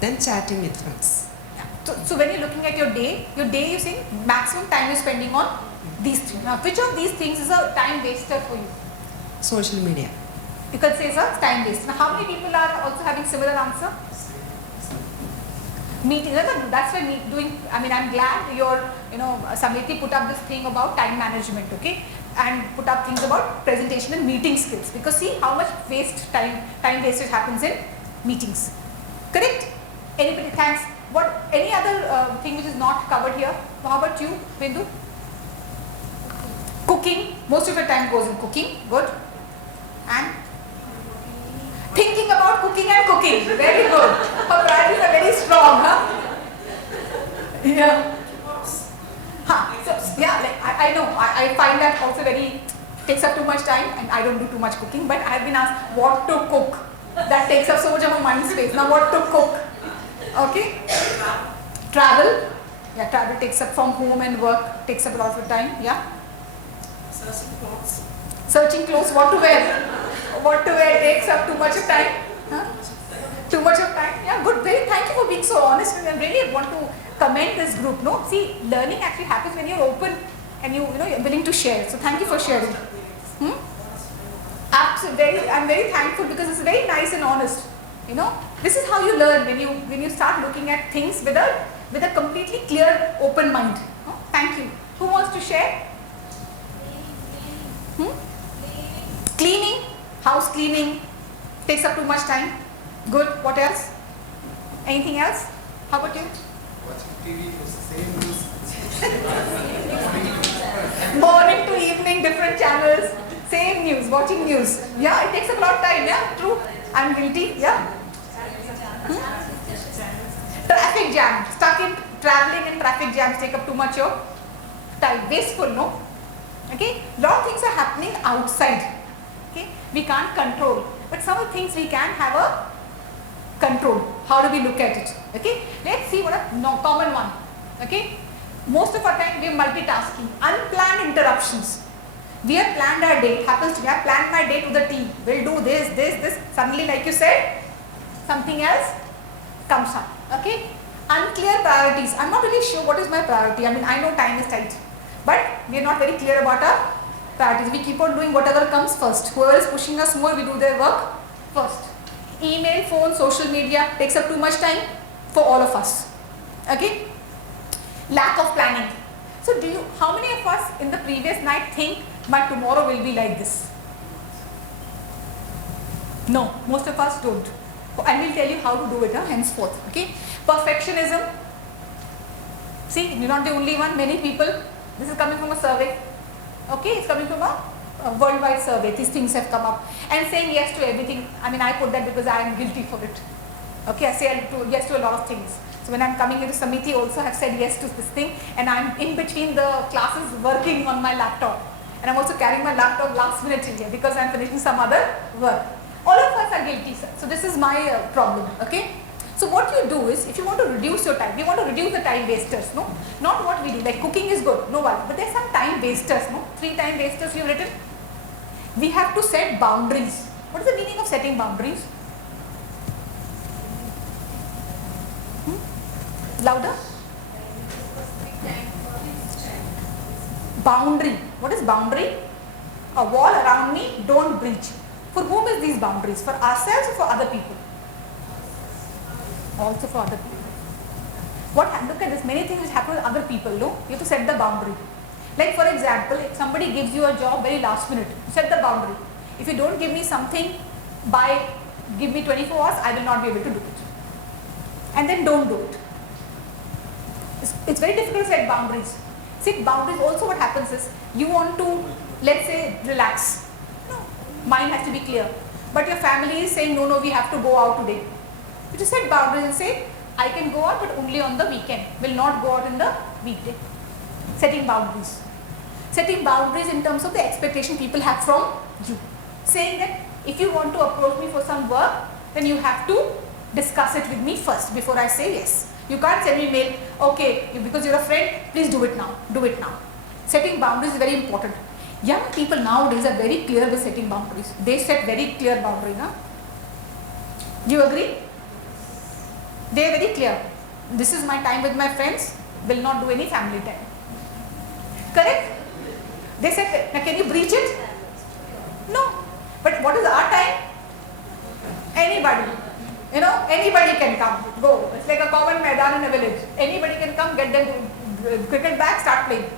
Then chatting with friends. So when you're looking at your day you think maximum time you're spending on these three. Now, which of these things is a time waster for you? Social media. You can say it's a time waste. Now, how many people are also having similar answer? Meeting. That's why I'm glad Sameti put up this thing about time management, okay, and put up things about presentation and meeting skills, because see how much time wastage happens in meetings. Correct? Anybody? Thanks. Any other thing which is not covered here? How about you, Bindu? Cooking. Most of your time goes in cooking. Good. And thinking about cooking and cooking. Very good. Her priorities are very strong, huh? Yeah. So, yeah, like I know. I find that also takes up too much time, and I don't do too much cooking, but I have been asked what to cook. That takes up so much of my mind space. Now what to cook? Okay. Travel. Yeah, travel takes up from home and work, takes up a lot of time. Yeah. Searching clothes. Searching clothes, what to wear. What to wear takes up too much of time. Huh? Too much of time. Yeah, good. Thank you for being so honest. And I really want to commend this group. No, see, learning actually happens when you're open and you're willing to share. So thank you for sharing. Absolutely. I'm very thankful because it's very nice and honest. This is how you learn when you start looking at things with a completely clear, open mind. Thank you. Who wants to share? Cleaning, house cleaning takes up too much time. Good. What else? Anything else? How about you? Watching TV news, same news. Morning to evening, different channels, same news, watching news. Yeah, it takes up a lot of time. Yeah, true. I'm guilty. Yeah. Traffic jam. Stuck in traveling and traffic jams take up too much of time. Wasteful, no? Okay. Lot of things are happening outside. Okay. We can't control, but some of the things we can have a control. How do we look at it? Okay. Let's see what a common one. Okay. Most of our time we are multitasking. Unplanned interruptions. We have planned our day. It happens to me. I have planned my day to the T. We'll do this. Suddenly, like you said, something else comes up. Okay. Unclear priorities. I'm not really sure what is my priority. I know time is tight, but we are not very clear about our priorities. We keep on doing whatever comes first. Whoever is pushing us more, we do their work first. Email, phone, social media takes up too much time for all of us. Okay. Lack of planning. So how many of us in the previous night think, but tomorrow will be like this? No, most of us don't. I will tell you how to do it henceforth. Okay. Perfectionism. See, you're not the only one. Many people. This is coming from a survey. Okay, it's coming from a worldwide survey. These things have come up, and saying yes to everything. I put that because I am guilty for it. Okay, I say yes to a lot of things. So when I'm coming into Sameti, also have said yes to this thing, and I'm in between the classes working on my laptop, and I'm also carrying my laptop last minute in here because I'm finishing some other work. All of us are guilty, so this is my problem. Okay. So what you do is, if you want to reduce your time, we want to reduce the time wasters, no? Not what we do, like cooking is good, no one, but there's some time wasters, no? 3 time wasters you've written. We have to set boundaries. What is the meaning of setting boundaries? Louder? Boundary. What is boundary? A wall around me, don't breach. For whom is these boundaries? For ourselves or for other people? Also for other people. Look at this, many things which happen with other people, no? You have to set the boundary. Like for example, if somebody gives you a job very last minute, set the boundary. If you don't give me something give me 24 hours, I will not be able to do it. And then don't do it. It's very difficult to set boundaries. See, boundaries also what happens is, you want to, let's say, relax. No, mind has to be clear. But your family is saying, no, we have to go out today. You just set boundaries and say, I can go out but only on the weekend. Will not go out in the weekday. Setting boundaries. Setting boundaries in terms of the expectation people have from you. Saying that If you want to approach me for some work, then you have to discuss it with me first before I say yes. You can't send me mail, okay, because you're a friend, please do it now, do it now. Setting boundaries is very important. Young people nowadays are very clear with setting boundaries. They set very clear boundaries. Huh? Do you agree? They are very clear. This is my time with my friends, will not do any family time. Correct? They said, now can you breach it? No. But what is our time? Anybody. You know, anybody can come, go. It's like a common maidan in a village. Anybody can come, get them cricket bat, start playing.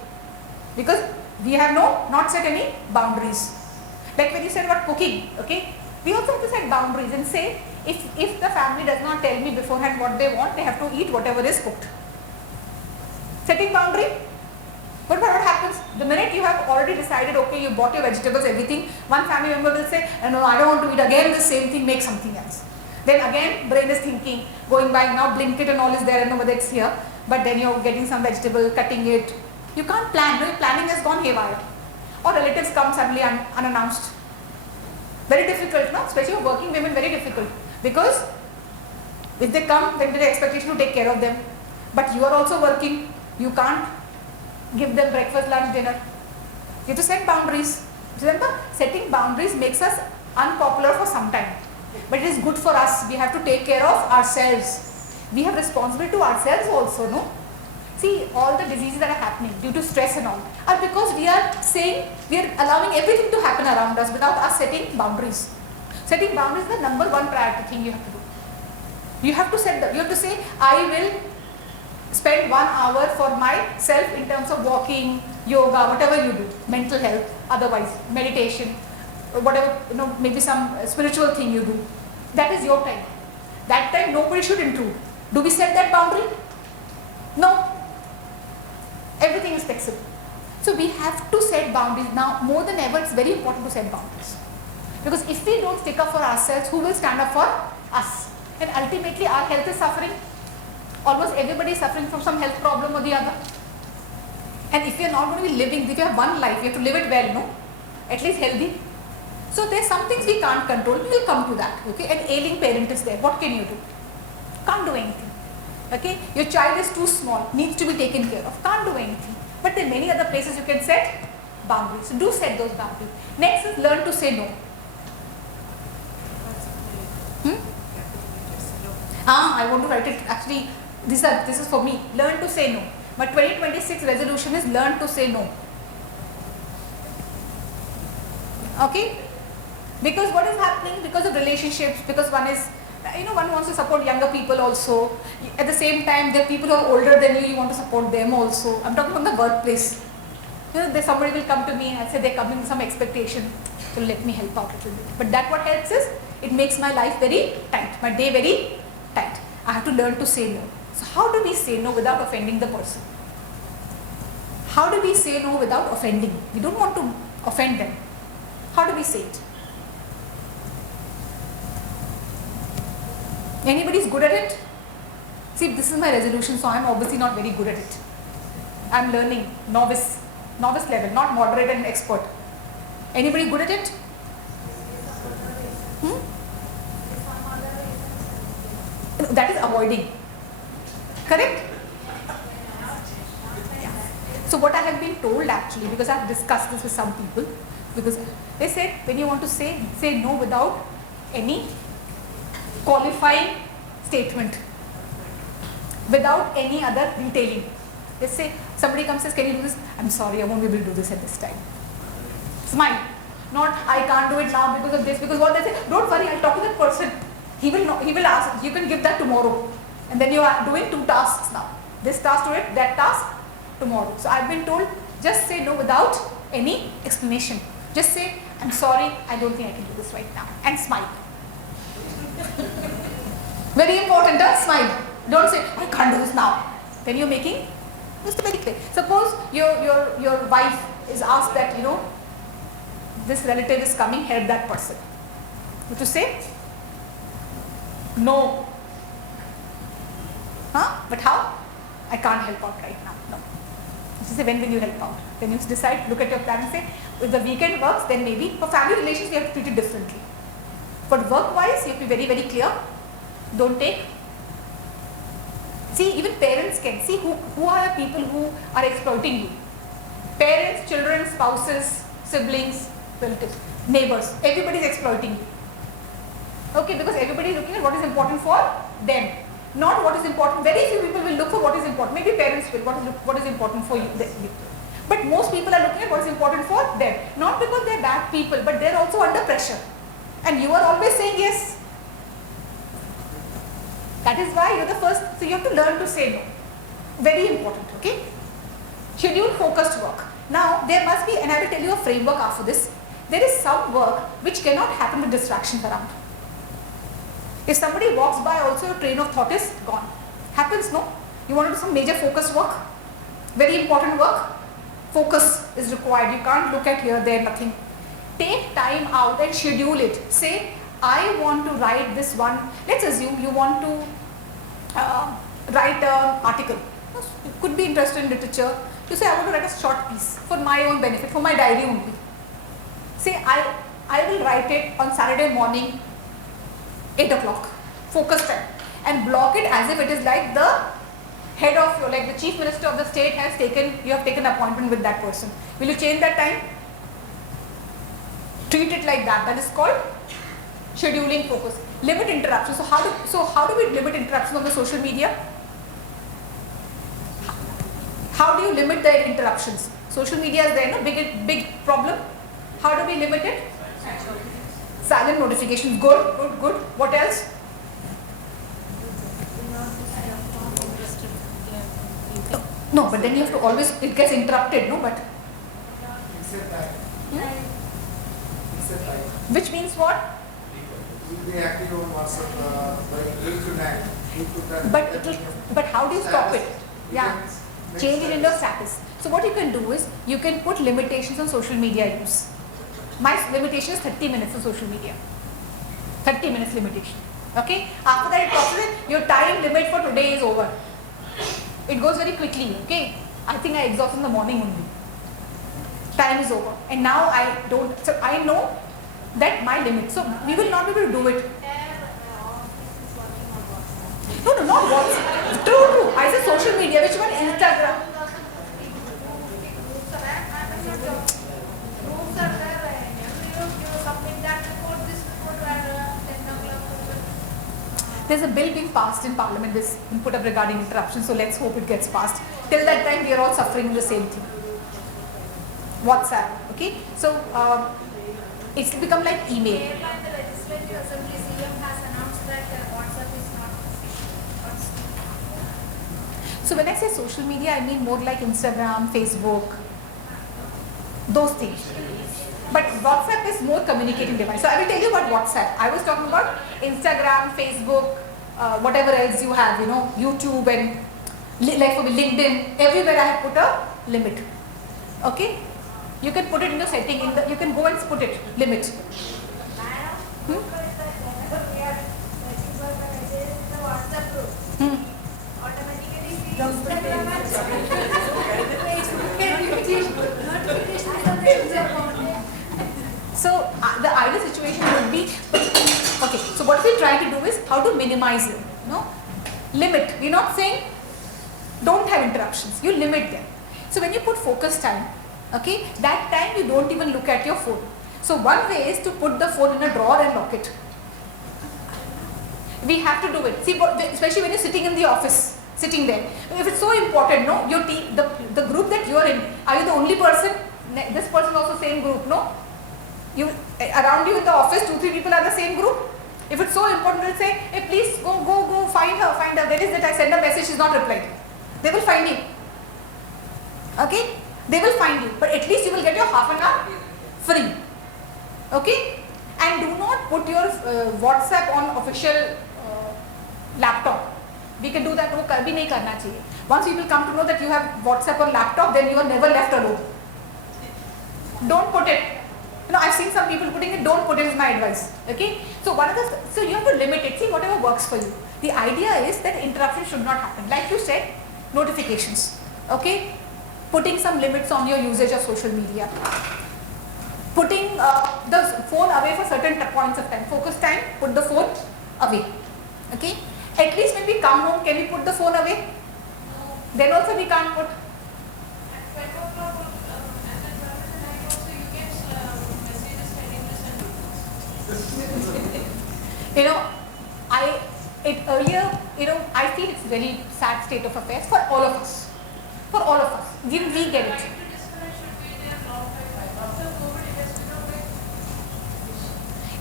Because we have not set any boundaries. Like when you said about cooking, okay? We also have to set boundaries and say, if the family does not tell me beforehand what they want, they have to eat whatever is cooked. Setting boundary. But what happens? The minute you have already decided, okay, you bought your vegetables, everything, one family member will say, no, I don't want to eat again the same thing, make something else. Then again, brain is thinking, going by now, Blinkit and all is there, and whether it's here, but then you're getting some vegetable, cutting it. You can't plan, no, planning has gone haywire. Or relatives come suddenly unannounced. Very difficult, no? Especially for working women, very difficult. Because if they come, then there's the expectation to take care of them. But you are also working, you can't give them breakfast, lunch, dinner. You have to set boundaries. Remember, setting boundaries makes us unpopular for some time. But it is good for us. We have to take care of ourselves. We have responsibility to ourselves also, no? See, all the diseases that are happening due to stress and all are because we are allowing everything to happen around us without us setting boundaries. Setting boundaries is the number one priority thing you have to do. You have to say, I will spend 1 hour for myself in terms of walking, yoga, whatever you do, mental health, otherwise, meditation, whatever, maybe some spiritual thing you do. That is your time. That time nobody should intrude. Do we set that boundary? No. Everything is flexible. So we have to set boundaries. Now, more than ever, it's very important to set boundaries. Because if we don't stick up for ourselves, who will stand up for us? And ultimately, our health is suffering. Almost everybody is suffering from some health problem or the other. And if you're not going to be living, if you have one life, you have to live it well, no? At least healthy. So there's some things we can't control. We will come to that. Okay? An ailing parent is there. What can you do? Can't do anything. Okay? Your child is too small, needs to be taken care of. Can't do anything. But there are many other places you can set boundaries. So do set those boundaries. Next is learn to say no. I want to write it. Actually, this is for me. Learn to say no. My 2026 resolution is learn to say no. Okay? Because what is happening? Because of relationships, because one wants to support younger people also. At the same time, there are people who are older than you want to support them also. I'm talking from the workplace. Somebody will come to me and say they're coming with some expectation. So let me help out a little bit. But that what helps is, it makes my life very tight, my day very tight. I have to learn to say no. So how do we say no without offending the person? How do we say no without offending? We don't want to offend them. How do we say it? Anybody is good at it? See, this is my resolution, so I'm obviously not very good at it. I'm learning, novice level, not moderate and expert. Anybody good at it? That is avoiding. Correct? Yeah. So what I have been told actually, because I have discussed this with some people, because they said when you want to say no without any qualifying statement, without any other detailing. Let's say somebody comes and says, can you do this? I'm sorry, I won't be able to do this at this time. Smile. Not, I can't do it now because of this, because what they say, don't worry, I'll talk to that person. He will ask, you can give that tomorrow. And then you are doing 2 tasks now. This task to it, that task tomorrow. So I've been told, just say no without any explanation. Just say, I'm sorry, I don't think I can do this right now. And smile. Very important, smile. Don't say, I can't do this now. Then you're making, just very clear. Suppose your wife is asked that, this relative is coming, help that person. Would you say? No. But how? I can't help out right now. No. You say, when will you help out? Then you decide, look at your plan and say, if the weekend works, then maybe. For family relations, we have to treat it differently. But work-wise, you have to be very, very clear. Don't take. See, even parents can see who are the people who are exploiting you. Parents, children, spouses, siblings, relatives, neighbors. Everybody is exploiting you. Okay, because everybody is looking at what is important for them, not what is important. Very few people will look for what is important. Maybe parents will. What is important for you? But most people are looking at what is important for them. Not because they are bad people, but they are also under pressure. And you are always saying yes. That is why you are the first. So you have to learn to say no. Very important. Okay. Schedule focused work. Now there must be, and I will tell you a framework after this. There is some work which cannot happen with distractions around. If somebody walks by, also your train of thought is gone. Happens, no? You want to do some major focus work, very important work. Focus is required. You can't look at here, there, nothing. Take time out and schedule it. Say, I want to write this one. Let's assume you want to write an article. You could be interested in literature. You say, I want to write a short piece for my own benefit, for my diary only. Say, I will write it on Saturday morning, 8 o'clock, focus time, and block it as if it is like the head of your, like the chief minister of the state has taken, you have taken an appointment with that person. Will you change that time? Treat it like that. That is called scheduling focus. Limit interruptions. So how do we limit interruptions on the social media? How do you limit the interruptions? Social media is there, no? Big problem. How do we limit it? Silent notifications. Good. What else? No, but then you have to always, it gets interrupted, no? But which means what? Will be active on WhatsApp by 8 to 9. But how do you stop it? Yeah, change it into status. So what you can do is, you can put limitations on social media use. My limitation is 30 minutes on social media. 30 minutes limitation. Okay? After that it crosses it, your time limit for today is over. It goes very quickly. Okay? I think I exhaust in the morning only. Time is over. And now I don't, so I know that my limit. So we will not be able to do it. No, not WhatsApp. True. I said social media. Which one? Instagram. There's a bill being passed in Parliament, this been put up regarding interruption, so let's hope it gets passed. Till that time, we are all suffering the same thing. WhatsApp, okay? So, it's become like email. The Legislative Assembly CM has announced that WhatsApp is not. So when I say social media, I mean more like Instagram, Facebook, those things. But WhatsApp is more communicating device. So I will tell you about WhatsApp. I was talking about Instagram, Facebook, whatever else you have, YouTube and like for LinkedIn, everywhere I have put a limit. Okay? You can put it in the setting, you can go and put it, limit. So the ideal situation would be, okay, so what we try to do is how to minimize it, limit. We're not saying don't have interruptions, you limit them. So when you put focus time, okay, that time you don't even look at your phone. So one way is to put the phone in a drawer and lock it. We have to do it. See, especially when you're sitting in the office, sitting there. If it's so important, your team, the group that you're in, are you the only person? This person also same group, no? Around you in the office, 2-3 people are the same group. If it's so important, they'll say, hey, please go, find her. Where is that? I send a message, she's not replied. They will find you. Okay? They will find you. But at least you will get your half an hour free. Okay? And do not put your WhatsApp on official laptop. We can do that. Once people come to know that you have WhatsApp on laptop, then you are never left alone. Don't put it. I've seen some people putting it. Don't put it, is my advice. Okay? So so you have to limit it. See, whatever works for you. The idea is that interruption should not happen. Like you said, notifications. Okay? Putting some limits on your usage of social media. Putting the phone away for certain points of time. Focus time, put the phone away. Okay? At least when we come home, can we put the phone away? Then also we can't put. You know, I feel it's very sad state of affairs for all of us. For all of us. We get it.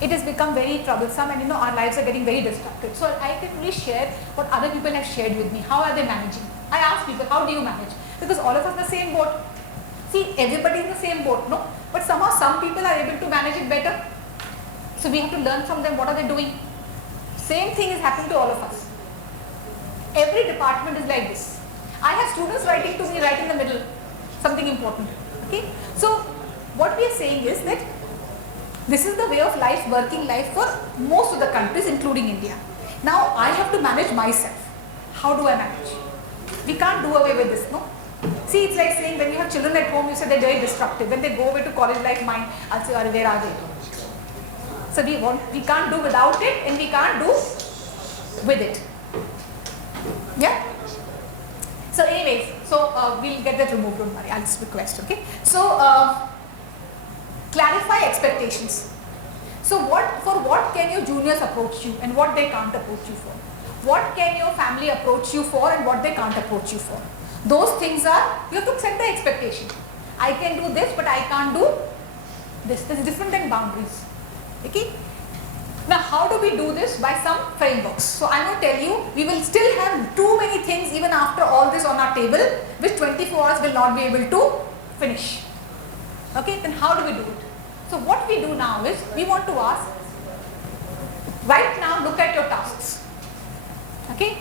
It has become very troublesome, and our lives are getting very disrupted. So I can really share what other people have shared with me. How are they managing? I ask people, how do you manage? Because all of us in the same boat. See, everybody is in the same boat, no? But somehow some people are able to manage it better. So we have to learn from them, what are they doing? Same thing is happening to all of us. Every department is like this. I have students writing to me right in the middle, something important. Okay? So what we are saying is that this is the way of life, working life for most of the countries, including India. Now I have to manage myself. How do I manage? We can't do away with this, no? See, it's like saying when you have children at home, you say they're very disruptive. When they go away to college like mine, I'll say, where are they? So we can't do without it, and we can't do with it. Yeah? So anyways, we'll get that removed, don't worry, I'll just request, okay? So clarify expectations. So for what can your juniors approach you and what they can't approach you for? What can your family approach you for and what they can't approach you for? Those things are, you have to set the expectation. I can do this, but I can't do this. This is different than boundaries. Okay? Now how do we do this? By some frameworks. So I will tell you, we will still have too many things even after all this on our table, which 24 hours will not be able to finish. Okay, then how do we do it? So what we do now is, we want to ask, right now look at your tasks. Okay?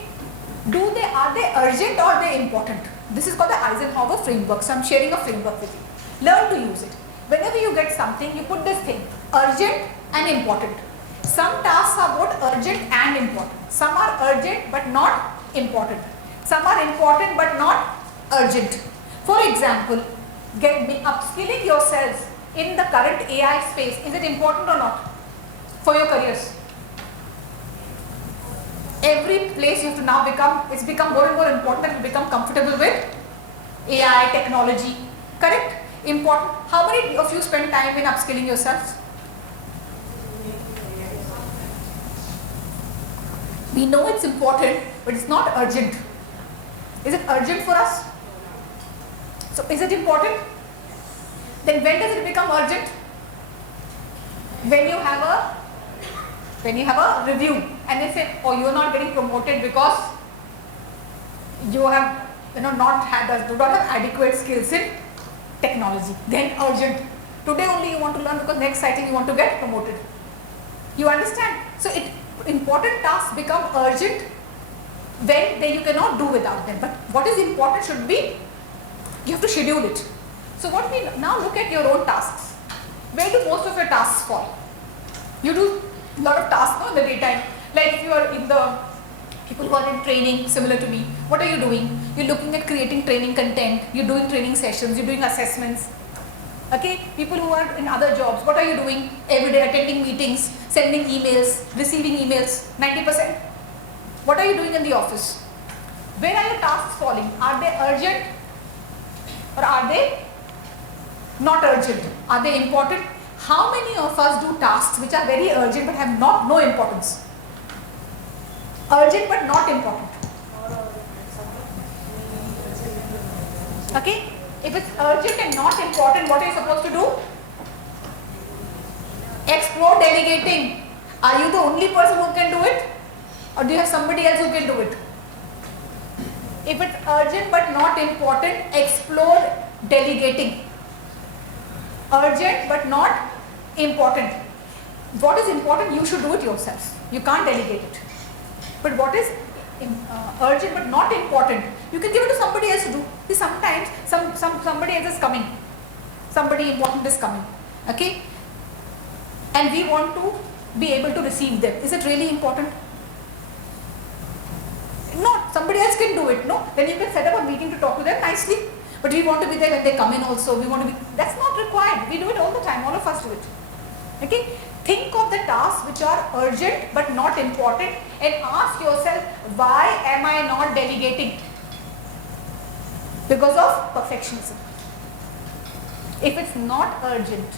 Are they urgent or are they important? This is called the Eisenhower framework. So I'm sharing a framework with you. Learn to use it. Whenever you get something, you put this thing, urgent and important. Some tasks are both urgent and important. Some are urgent but not important. Some are important but not urgent. For example, upskilling yourselves in the current AI space, is it important or not for your careers? Every place you have to now it's become more and more important that you become comfortable with AI, technology, correct? Important. How many of you spend time in upskilling yourselves? We know it's important, but it's not urgent. Is it urgent for us? So is it important? Then when does it become urgent? When you have a review and they say, oh, you're not getting promoted because you have do not have adequate skills in technology. Then urgent. Today only you want to learn because next cycle you want to get promoted. You understand? So important tasks become urgent when you cannot do without them. But what is important should be, you have to schedule it. So what we now look at your own tasks. Where do most of your tasks fall? You do a lot of tasks in the daytime. Like if you are in the people who are in training, similar to me, what are you doing? You're looking at creating training content, you're doing training sessions, you're doing assessments. Okay, people who are in other jobs, what are you doing every day? Attending meetings, sending emails, receiving emails, 90%. What are you doing in the office? Where are your tasks falling? Are they urgent or are they not urgent? Are they important? How many of us do tasks which are very urgent but have no importance? Urgent but not important. Okay? If it's urgent and not important, what are you supposed to do? Explore delegating. Are you the only person who can do it? Or do you have somebody else who can do it? If it's urgent but not important, explore delegating. Urgent but not important. What is important, you should do it yourself. You can't delegate it. But what is urgent but not important, you can give it to somebody else to do. See, sometimes somebody else is coming. Somebody important is coming. Okay? And we want to be able to receive them. Is it really important? No, somebody else can do it. No? Then you can set up a meeting to talk to them nicely. But we want to be there when they come in also. We want to be, that's not required. We do it all the time. All of us do it. Okay? Think of the tasks which are urgent but not important and ask yourself, why am I not delegating? Because of perfectionism. If it's not urgent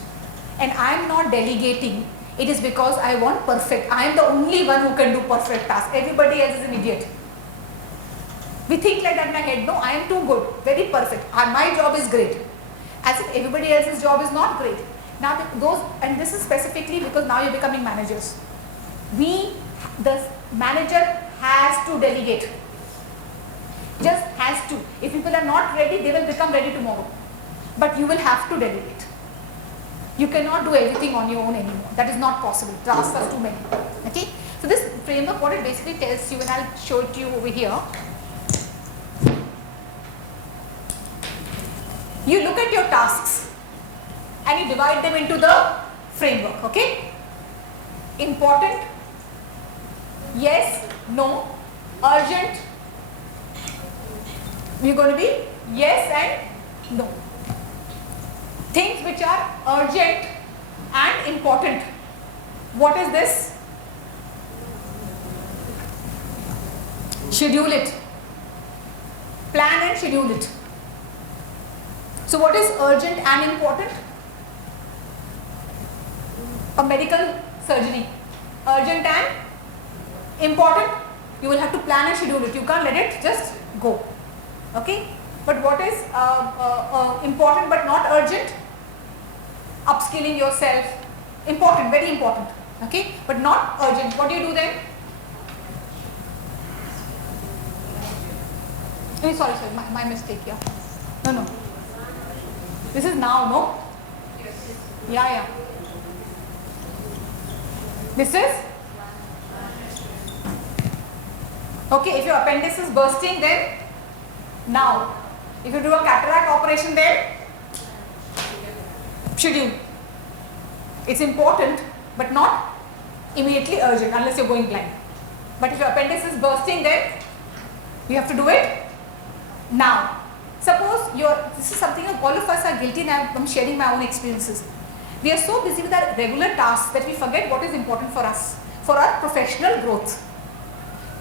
and I am not delegating, it is because I want perfect. I am the only one who can do perfect tasks. Everybody else is an idiot. We think like that in our head, no, I am too good, very perfect. My job is great. As if everybody else's job is not great. Now those, and this is specifically because now you're becoming managers. The manager has to delegate. Just has to. If people are not ready, they will become ready tomorrow. But you will have to delegate. You cannot do everything on your own anymore. That is not possible. Tasks are too many. Okay? So this framework, what it basically tells you, and I'll show it to you over here. You look at your tasks and you divide them into the framework. Okay? Important, yes, no. Urgent, you're going to be yes and no. Things which are urgent and important. What is this? Schedule it. Plan and schedule it. So what is urgent and important? A medical surgery. Urgent and important. You will have to plan and schedule it. You can't let it just go. Okay? But what is important but not urgent? Upskilling yourself. Important, very important. Okay? But not urgent. What do you do then? Oh, sorry, my mistake, yeah. No. This is now, no? Yes. Yeah. This is? Okay, if your appendix is bursting, then now. If you do a cataract operation, then schedule. It's important, but not immediately urgent unless you're going blind. But if your appendix is bursting, then you have to do it now. Suppose this is something all of us are guilty, and I'm sharing my own experiences. We are so busy with our regular tasks that we forget what is important for us, for our professional growth.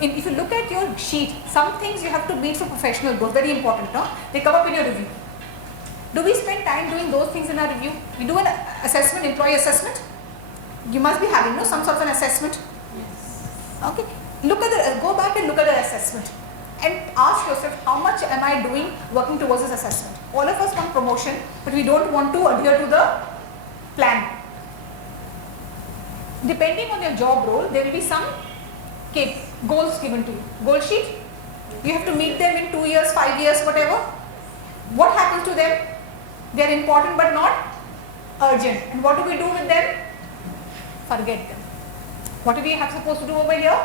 If you look at your sheet, some things you have to meet for professional growth, very important, no? They come up in your review. Do we spend time doing those things in our review? We do an assessment, employee assessment. You must be having some sort of an assessment. Yes. Okay. Go back and look at the assessment and ask yourself, how much am I doing working towards this assessment? All of us want promotion, but we don't want to adhere to the plan. Depending on your job role, there will be some goals given to you. Goal sheet, you have to meet them in 2 years, 5 years, whatever. What happens to them? They are important but not urgent. And what do we do with them? Forget them. What are we supposed to do over here?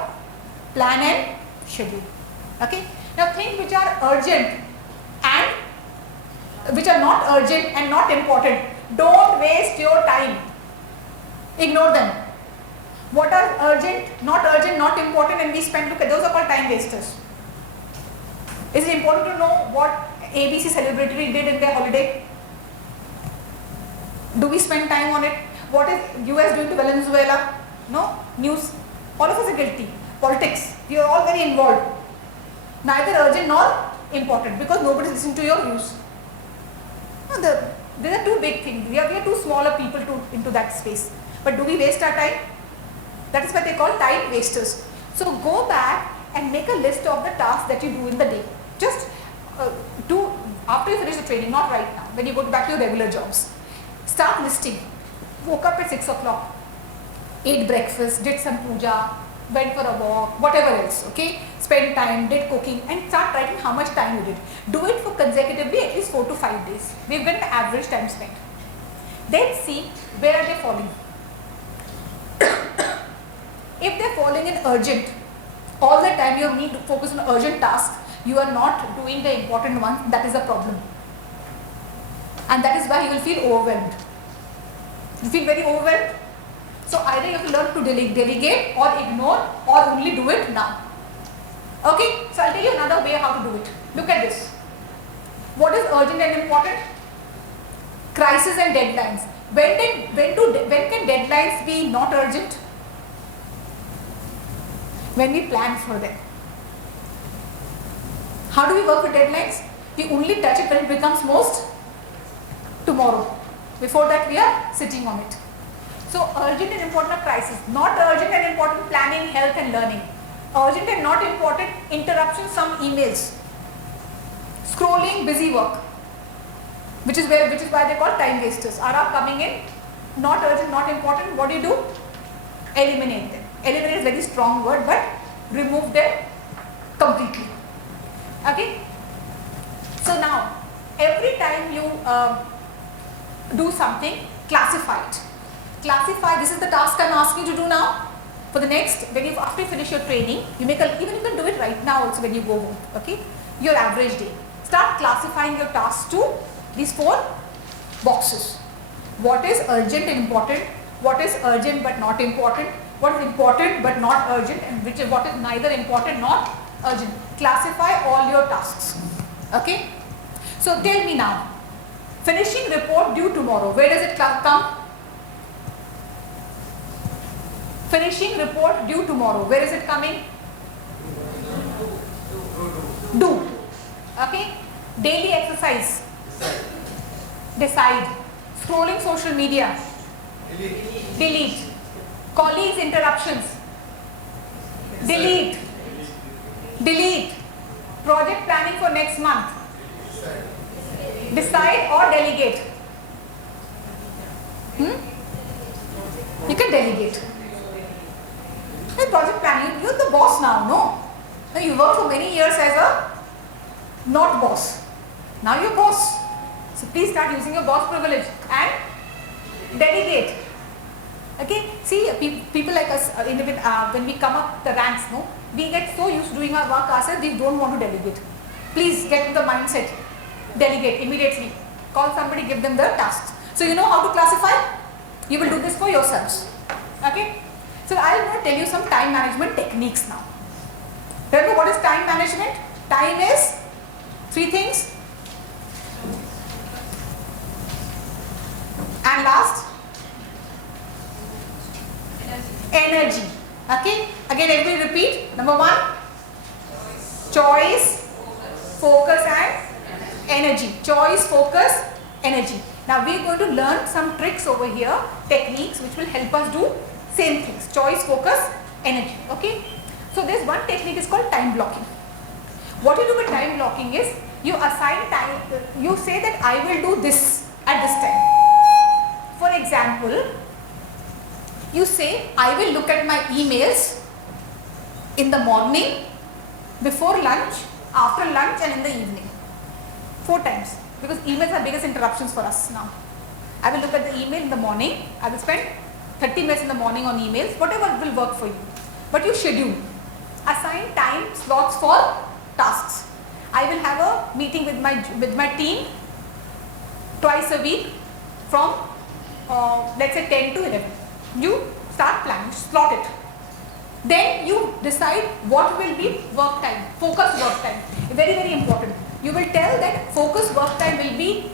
Plan and schedule. Okay. Now things which are urgent and which are not urgent and not important, don't waste your time. Ignore them. What are urgent, not important, and we spend, look at those are called time wasters. Is it important to know what ABC celebrity did in their holiday? Do we spend time on it? What is US doing to Venezuela? No? News. All of us are guilty. Politics. We are all very involved. Neither urgent nor important because nobody is listening to your views. No, there are two big things. We are too smaller people into that space. But do we waste our time? That is what they call time wasters. So go back and make a list of the tasks that you do in the day. Just do after you finish the training, not right now. When you go back to your regular jobs, start listing. Woke up at 6 o'clock, ate breakfast, did some puja, went for a walk, whatever else. Okay, spend time, did cooking, and start writing how much time you did. Do it for consecutively at least 4 to 5 days. We've got an average time spent. Then see where are they falling. If they're falling in urgent, all the time you need to focus on urgent tasks, you are not doing the important one, that is a problem. And that is why you will feel overwhelmed. You feel very overwhelmed. So either you have to learn to delegate or ignore or only do it now. Okay, so I'll tell you another way how to do it. Look at this. What is urgent and important? Crisis and deadlines. When can deadlines be not urgent? When we plan for them. How do we work with deadlines? We only touch it when it becomes most tomorrow. Before that we are sitting on it. So urgent and important are crisis. Not urgent and important planning, health and learning. Urgent and not important interruptions, some emails. Scrolling, busy work. Which is why they call time wasters. Are coming in, not urgent, not important. What do? Eliminate them. Eliminate is a very strong word, but remove them completely. Okay? So now, every time you do something, classify it. Classify, this is the task I am asking you to do now. For the next, after you finish your training, you can do it right now also when you go home. Okay? Your average day. Start classifying your tasks to these 4 boxes. What is urgent and important? What is urgent but not important? What is important but not urgent? And what is neither important nor urgent? Classify all your tasks. Okay? So tell me now, finishing report due tomorrow, where does it come? Finishing report due tomorrow, where is it coming? Do. Okay? Daily exercise. Decide. Scrolling social media. Delete. Colleagues interruptions. Delete. Delete. Project planning for next month. Decide or delegate. You can delegate. Hey, project planning, you're the boss now, no? You worked for many years as a not boss. Now you're boss. So please start using your boss privilege and delegate. Okay, see people like us when we come up the ranks, no, we get so used to doing our work ourselves, we don't want to delegate. Please get in the mindset, delegate immediately. Call somebody, give them the tasks. So you know how to classify? You will do this for yourselves. Okay, so I will tell you some time management techniques now. Remember what is time management? Time is 3 things. And last, energy. Okay, again everybody repeat. Number 1, choice, focus and energy. Choice, focus, energy. Now we are going to learn some tricks over here, techniques which will help us do same things. Choice, focus, energy. Okay, so this one technique is called time blocking. What you do with time blocking is you assign time, you say that I will do this at this time. For example, you say I will look at my emails in the morning, before lunch, after lunch and in the evening. 4 times, because emails are biggest interruptions for us now. I will look at the email in the morning. I will spend 30 minutes in the morning on emails, whatever will work for you. But you schedule. Assign time slots for tasks. I will have a meeting with my team twice a week from let's say 10 to 11. You start planning, slot it. Then you decide what will be work time, focus work time. Very, very important. You will tell that focus work time will be,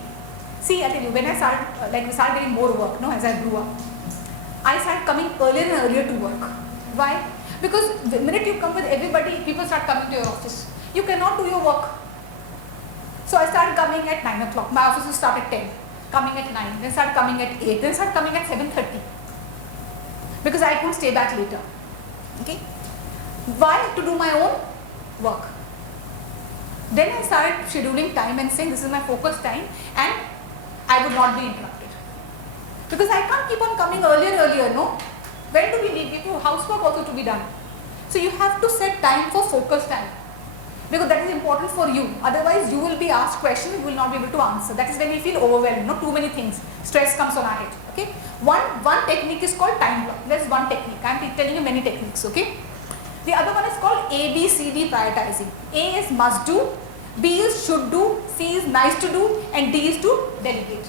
see I tell you, when I started, we started getting more work, no, as I grew up. I started coming earlier and earlier to work. Why? Because the minute you come with everybody, people start coming to your office. You cannot do your work. So I started coming at 9 o'clock. My office will start at 10. Coming at 9, then start coming at 8, then start coming at 7:30. Because I couldn't stay back later. Okay? Why? To do my own work. Then I started scheduling time and saying this is my focus time and I would not be interrupted. Because I can't keep on coming earlier, no? When do we need housework also to be done? So you have to set time for focus time. Because that is important for you. Otherwise you will be asked questions, you will not be able to answer. That is when we feel overwhelmed, no? Too many things. Stress comes on our head. Okay? One technique is called time block. There is one technique. I am telling you many techniques. Okay? The other one is called ABCD prioritizing. A is must do, B is should do, C is nice to do, and D is to delegate.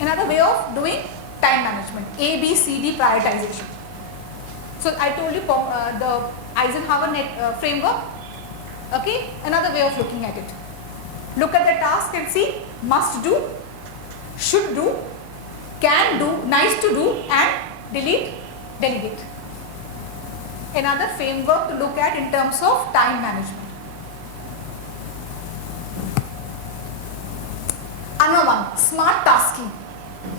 Another way of doing time management, ABCD prioritization. So I told you the Eisenhower framework. Okay, another way of looking at it. Look at the task and see must do, should do, can do, nice to do, and delete, delegate. Another framework to look at in terms of time management. Another one, smart tasking.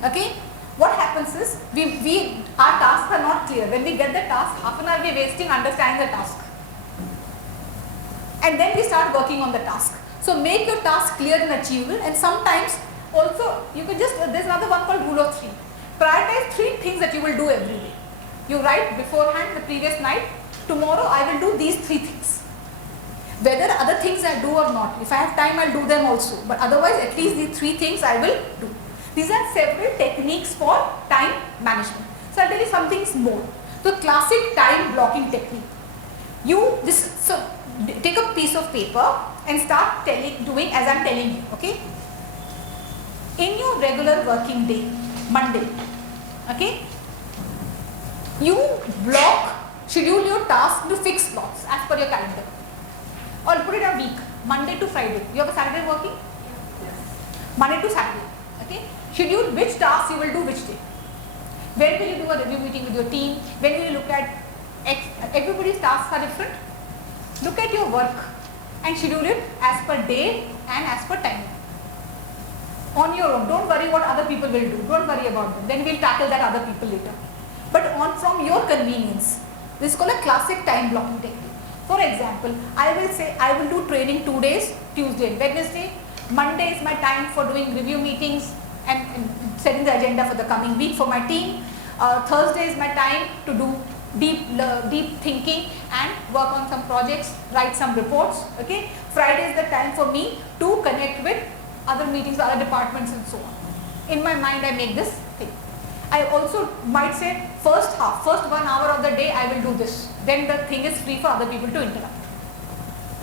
Okay, what happens is our tasks are not clear. When we get the task, half an hour we are wasting understanding the task, and then we start working on the task. So make your task clear and achievable, and sometimes also you can just, there's another one called rule of 3. Prioritize 3 things that you will do every day. You write beforehand the previous night, tomorrow I will do these 3 things. Whether other things I do or not, if I have time I'll do them also, but otherwise at least these 3 things I will do. These are several techniques for time management. So I'll tell you some things more. So classic time blocking technique. Take a piece of paper and start doing as I'm telling you, okay? In your regular working day, Monday, okay? You schedule your task to fixed blocks as per your calendar. Or put it a week, Monday to Friday. You have a Saturday working? Yes. Monday to Saturday, okay? Schedule which task you will do which day. When will you do a review meeting with your team? When will you look at, everybody's tasks are different. Look at your work and schedule it as per day and as per time. On your own, don't worry what other people will do, don't worry about them, then we'll tackle that other people later. But from your convenience. This is called a classic time blocking technique. For example, I will say I will do training 2 days, Tuesday and Wednesday. Monday is my time for doing review meetings and setting the agenda for the coming week for my team. Thursday is my time to do deep thinking and work on some projects, write some reports. Okay. Friday is the time for me to connect with other meetings, other departments and so on. In my mind I make this thing. I also might say first 1 hour of the day I will do this. Then the thing is free for other people to interrupt.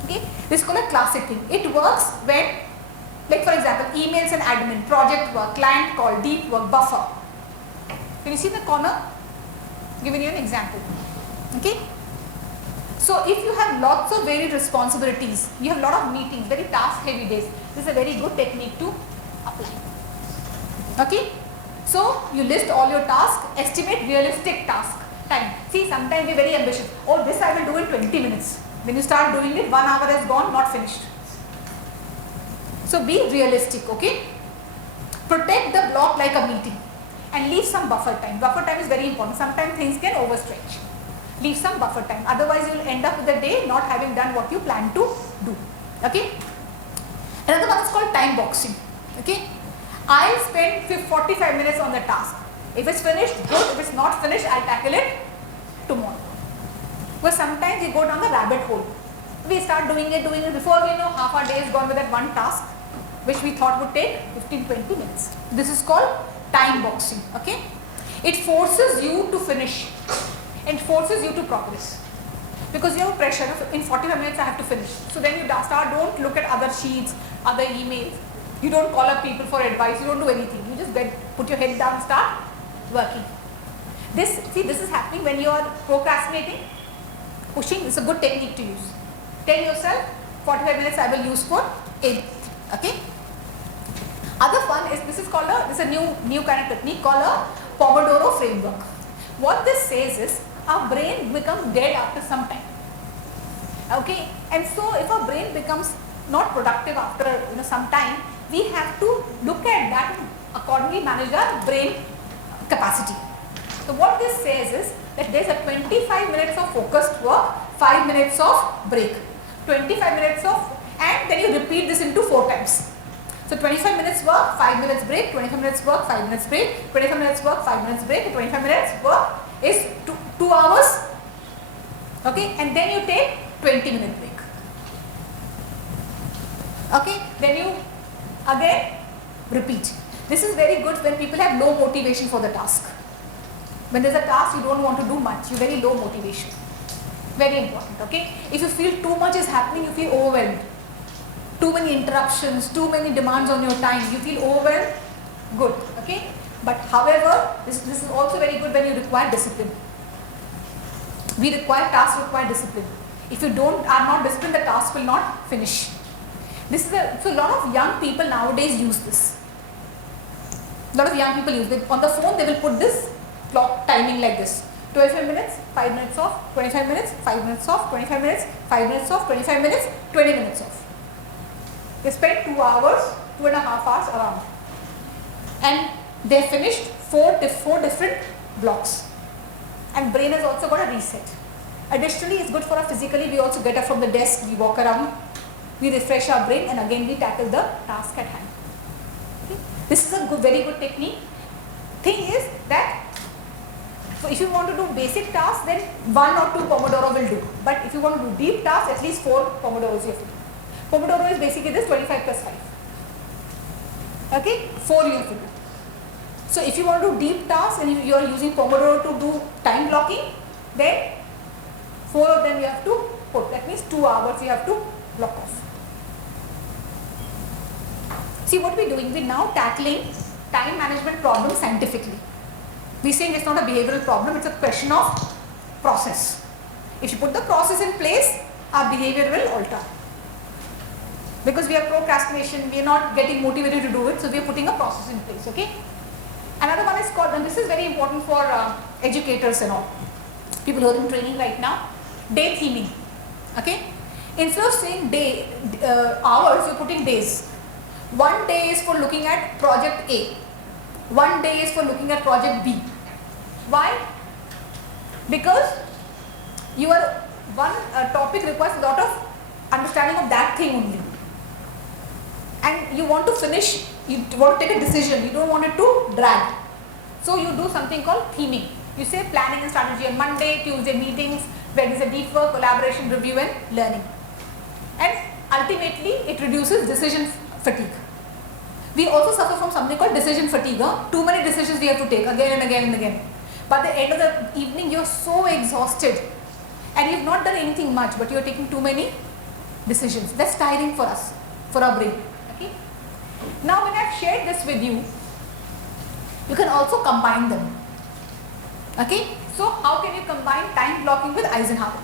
Okay. This is called a classic thing. It works when, like for example, emails and admin, project work, client call, deep work, buffer. Can you see the corner? Giving you an example. Okay. So if you have lots of varied responsibilities, you have a lot of meetings, very task heavy days, this is a very good technique to apply. Okay. So you list all your tasks, estimate realistic task time. See, sometimes we're very ambitious. Oh, this I will do in 20 minutes. When you start doing it, 1 hour has gone, not finished. So be realistic, okay? Protect the block like a meeting and leave some buffer time. Buffer time is very important. Sometimes things can overstretch. Leave some buffer time. Otherwise, you will end up with the day not having done what you plan to do. Okay? Another one is called time boxing. Okay? I'll spend 45 minutes on the task. If it's finished, good. If it's not finished, I'll tackle it tomorrow. But sometimes we go down the rabbit hole. We start doing it. Before we know, half our day is gone with that one task, which we thought would take 15-20 minutes. This is called time boxing. Okay? It forces you to finish and forces you to progress. Because you have pressure, in 45 minutes I have to finish. So then you don't look at other sheets, other emails. You don't call up people for advice, you don't do anything. You just put your head down, start working. This is happening when you are procrastinating, pushing. It's a good technique to use. Tell yourself, 45 minutes I will use for anything. Okay? Other one is, this is a new kind of technique called a Pomodoro framework. What this says is, our brain becomes dead after some time. Okay? And so if our brain becomes not productive after some time, we have to look at that and accordingly manage our brain capacity. So what this says is that there is a 25 minutes of focused work, 5 minutes of break. 25 minutes of, and then you repeat this into 4 times. So 25 minutes work, 5 minutes break, 25 minutes work, 5 minutes break, 25 minutes work, 5 minutes break, 25 minutes work is 2 hours. Okay, and then you take 20-minute break. Okay, then you again repeat. This is very good when people have low motivation for the task. When there's a task you don't want to do much, you very low motivation. Very important. Okay, if you feel too much is happening, you feel overwhelmed. Too many interruptions, too many demands on your time, you feel overwhelmed, good. Okay, but however, this is also very good when you require discipline. Tasks require discipline. If you are not disciplined, the task will not finish. So a lot of young people nowadays use this. A lot of young people use it. On the phone they will put this clock timing like this. 25 minutes, 5 minutes off, 25 minutes, 5 minutes off, 25 minutes, 5 minutes off, 25 minutes, 20 minutes off. They spend 2 hours, 2.5 hours around. And they finished 4 different blocks. And brain has also got a reset. Additionally, it's good for us physically. We also get up from the desk, we walk around, we refresh our brain, and again we tackle the task at hand. Okay? This is a very good technique. Thing is that, so if you want to do basic tasks, then 1 or 2 Pomodoro will do. But if you want to do deep tasks, at least 4 Pomodoros you have to do. Pomodoro is basically this 25 plus 5. Okay, 4 you have to do. So if you want to do deep tasks and you are using Pomodoro to do time blocking, then 4 of them you have to put. That means 2 hours you have to block off. See what we're doing, we're now tackling time management problems scientifically. We're saying it's not a behavioral problem, it's a question of process. If you put the process in place, our behavior will alter. Because we have procrastination, we are not getting motivated to do it, so we are putting a process in place, okay? Another one is called, and this is very important for educators and all, people who are in training right now, day theming, okay? Instead of saying day, hours, you're putting days. 1 day is for looking at project A, 1 day is for looking at project B. Why? Because one topic requires a lot of understanding of that thing only. And you want to finish, you want to take a decision, you don't want it to drag. So you do something called theming. You say planning and strategy on Monday, Tuesday meetings, Wednesday deep work, collaboration, review and learning. And ultimately it reduces decision fatigue. We also suffer from something called decision fatigue. Too many decisions we have to take again and again and again. By the end of the evening you are so exhausted and you have not done anything much, but you are taking too many decisions. That's tiring for us, for our brain. Okay? Now when I have shared this with you, you can also combine them. Okay? So how can you combine time blocking with Eisenhower?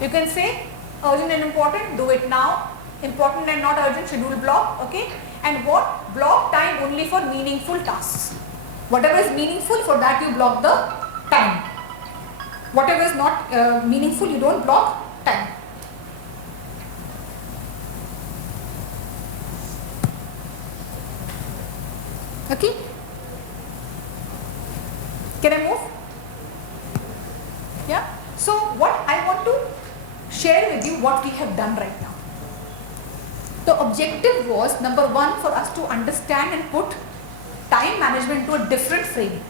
You can say urgent and important, do it now. Important and not urgent, schedule block. Okay? And what? Block time only for meaningful tasks. Whatever is meaningful, for that you block the time. Whatever is not meaningful, you don't block time. Okay? Can I move? Yeah? So what I want to share with you what we have done right now. The objective was, number one, for us to understand and put time management into a different frame.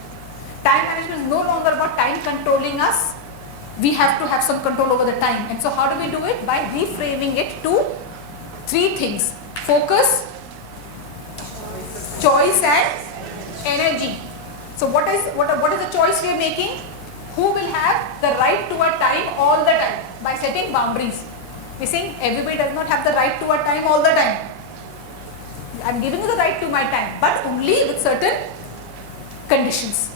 Time management is no longer about time controlling us. We have to have some control over the time. And so how do we do it? By reframing it to 3 things. Focus, choice and energy. So what is the choice we are making? Who will have the right to our time all the time? By setting boundaries. We are saying everybody does not have the right to our time all the time. I am giving you the right to my time, but only with certain conditions.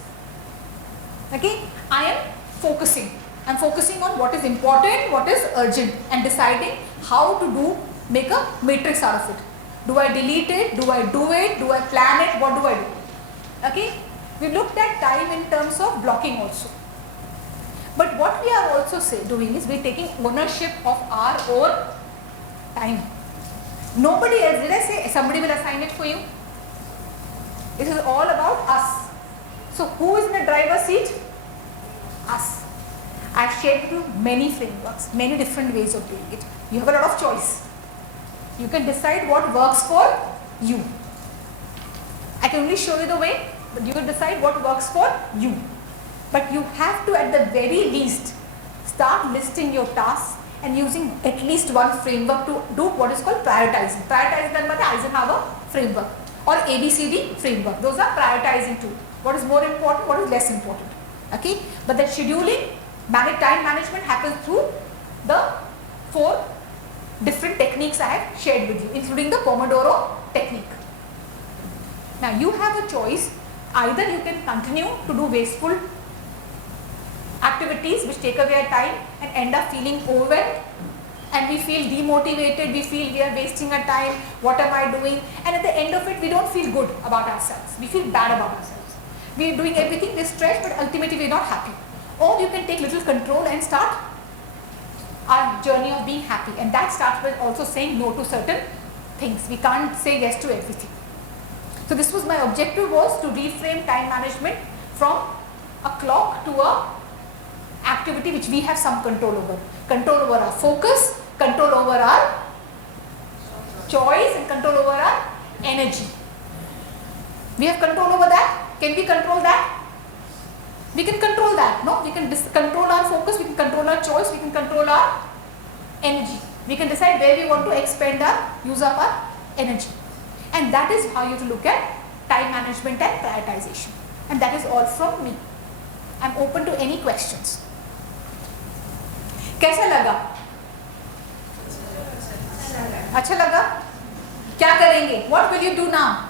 Okay? I am focusing. I am focusing on what is important, what is urgent, and deciding how to make a matrix out of it. Do I delete it? Do I do it? Do I plan it? What do I do? Okay? We looked at time in terms of blocking also. But what we are also doing is we are taking ownership of our own time. Nobody else, did I say somebody will assign it for you? This is all about us. So who is in the driver's seat? Us. I have shared with you many frameworks, many different ways of doing it. You have a lot of choice. You can decide what works for you. I can only show you the way, but you will decide what works for you. But you have to, at the very least, start listing your tasks and using at least one framework to do what is called prioritizing. Prioritizing done by the Eisenhower framework or ABCD framework. Those are prioritizing too. What is more important, what is less important. Okay? But the scheduling, time management happens through the 4 different techniques I have shared with you, including the Pomodoro technique. Now you have a choice. Either you can continue to do wasteful activities which take away our time and end up feeling overwhelmed and we feel demotivated, we feel we are wasting our time, what am I doing? And at the end of it, we don't feel good about ourselves. We feel bad about ourselves. We are doing everything, we're stressed, but ultimately we're not happy. Or you can take little control and start our journey of being happy. And that starts with also saying no to certain things. We can't say yes to everything. So this was my objective, was to reframe time management from a clock to a activity which we have some control over. Control over our focus, control over our choice, and control over our energy. We have control over that. Can we control that? We can control that. No, we can control our focus, we can control our choice, we can control our energy. We can decide where we want to expend our, use up our energy. And that is how you have to look at time management and prioritization. And that is all from me. I am open to any questions. कैसा लगा? अच्छा लगा? क्या करेंगे? What will you do now?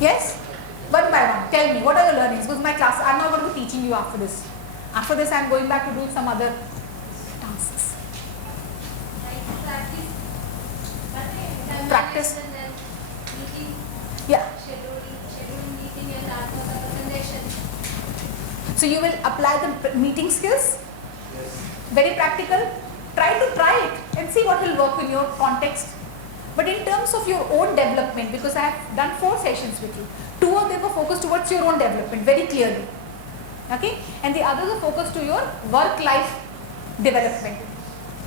Yes? One by one. Tell me, what are your learnings? Because my class, I am not going to be teaching you after this. After this, I am going back to do some other tasks. Practice. Yeah. So you will apply the meeting skills? Yes. Very practical. Try it and see what will work in your context. But in terms of your own development, because I have done 4 sessions with you, 2 of them were focused towards your own development very clearly. Okay? And the others are focused to your work-life development.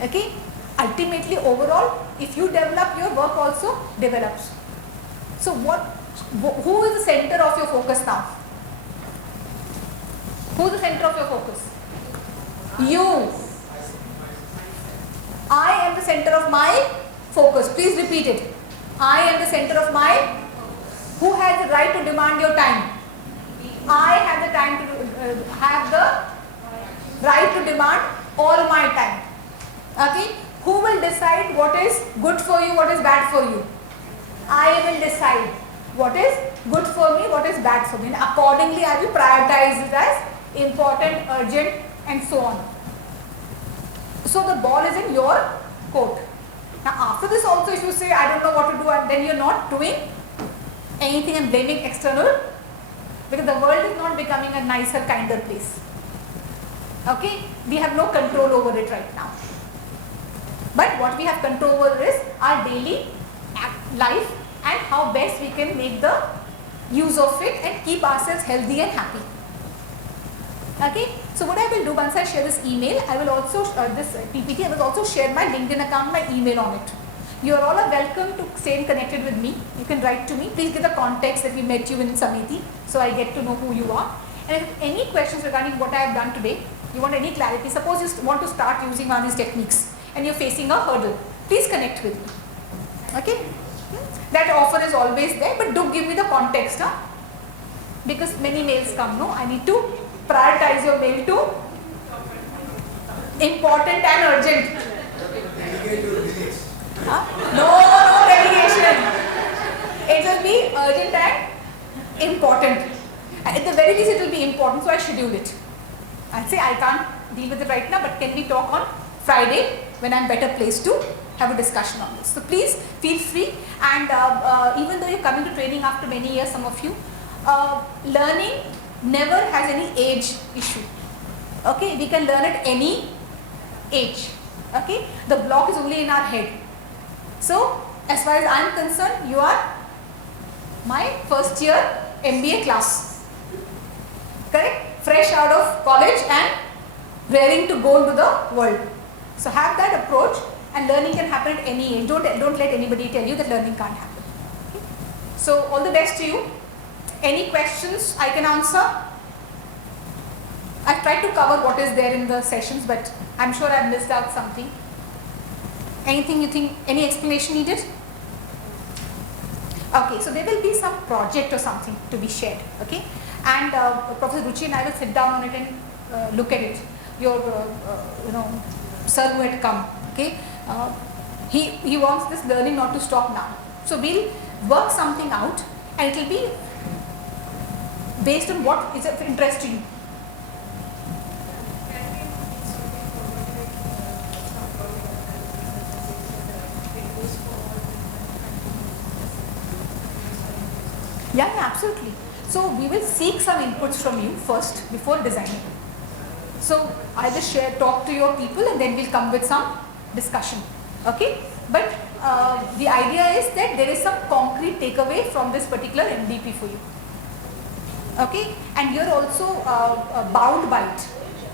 Okay? Ultimately, overall, if you develop, your work also develops. So who is the center of your focus now? Who is the center of your focus? You. I am the center of my focus. Please repeat it. I am the center of my. Who has the right to demand your time? I have the time to have the right to demand all my time. Okay. Who will decide what is good for you, what is bad for you? I will decide what is good for me, what is bad for me. And accordingly, I will prioritize it as important, urgent, and so on. So the ball is in your court. Now after this also, if you say I don't know what to do, and then you're not doing anything and blaming external, because the world is not becoming a nicer, kinder place. Okay, we have no control over it right now. But what we have control over is our daily life and how best we can make the use of it and keep ourselves healthy and happy. Okay, so what I will do, once I share this email, I will also, this PPT, I will also share my LinkedIn account, my email on it. You are all welcome to stay connected with me. You can write to me. Please give the context that we met you in Sameti, so I get to know who you are. And if any questions regarding what I have done today, you want any clarity, suppose you want to start using one of these techniques and you're facing a hurdle, please connect with me. Okay? That offer is always there, but do give me the context, huh? Because many mails come, no? I need to prioritize your mail to important and urgent. Huh? No delegation. It will be urgent and important. At the very least, it will be important, so I schedule it. I'll say I can't deal with it right now, but can we talk on Friday when I'm better placed to have a discussion on this. So please feel free, and even though you're coming to training after many years, some of you, learning never has any age issue. Okay, we can learn at any age. Okay, the block is only in our head. So as far as I'm concerned, you are my first year MBA class. Correct? Fresh out of college and raring to go into the world. So have that approach, and learning can happen at any age. Don't let anybody tell you that learning can't happen. Okay? So all the best to you. Any questions I can answer? I've tried to cover what is there in the sessions, but I'm sure I've missed out something. Anything you think, any explanation needed? Okay, so there will be some project or something to be shared, okay? And Professor Ruchi and I will sit down on it and look at it. Your, sir who had come, okay? He wants this learning not to stop now. So we'll work something out, and it will be based on what is of interest to you. Yeah, absolutely. So we will seek some inputs from you first before designing. So I'll just talk to your people and then we'll come with some discussion. Okay? But the idea is that there is some concrete takeaway from this particular MDP for you. Okay? And you're also bound by it.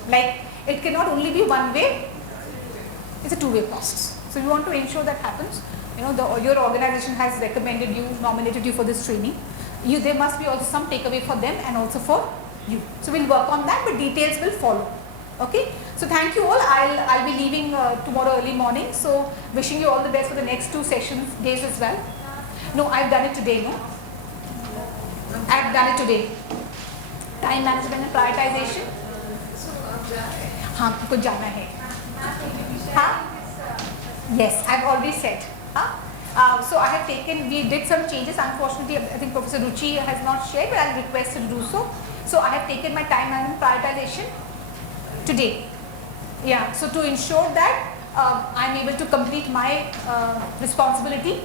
Like, it cannot only be one way, it's a two-way process. So you want to ensure that happens. You know, your organization has recommended you, nominated you for this training. There must be also some takeaway for them and also for you. So we'll work on that, but details will follow. Okay? So thank you all. I'll be leaving tomorrow early morning. So wishing you all the best for the next 2 sessions days as well. No, I've done it today, no? I've done it today. Time management and prioritization. हाँ, कुछ जाना है. हाँ? Yes, I've already said. Huh? So I have taken, we did some changes. Unfortunately, I think Professor Ruchi has not shared, but I'll request her to do so. So I have taken my time management prioritization today. Yeah, so to ensure that I'm able to complete my responsibility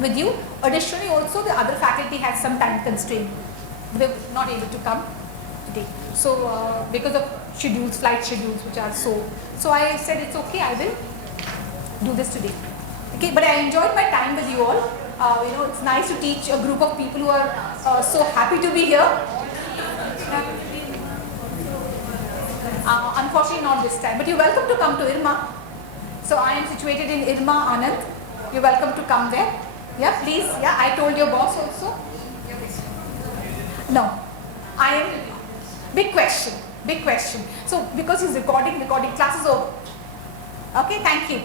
with you. Additionally, also the other faculty has some time constraint. They're not able to come today. So because of schedules, flight schedules, which are so I said it's okay, I will do this today. Okay, but I enjoyed my time with you all. You know, it's nice to teach a group of people who are so happy to be here. Unfortunately, not this time. But you're welcome to come to IRMA. So I am situated in IRMA, Anand. You're welcome to come there. Yeah, please. Yeah, I told your boss also. No, I am. Big question. Big question. So because he's recording, classes over. Okay, thank you.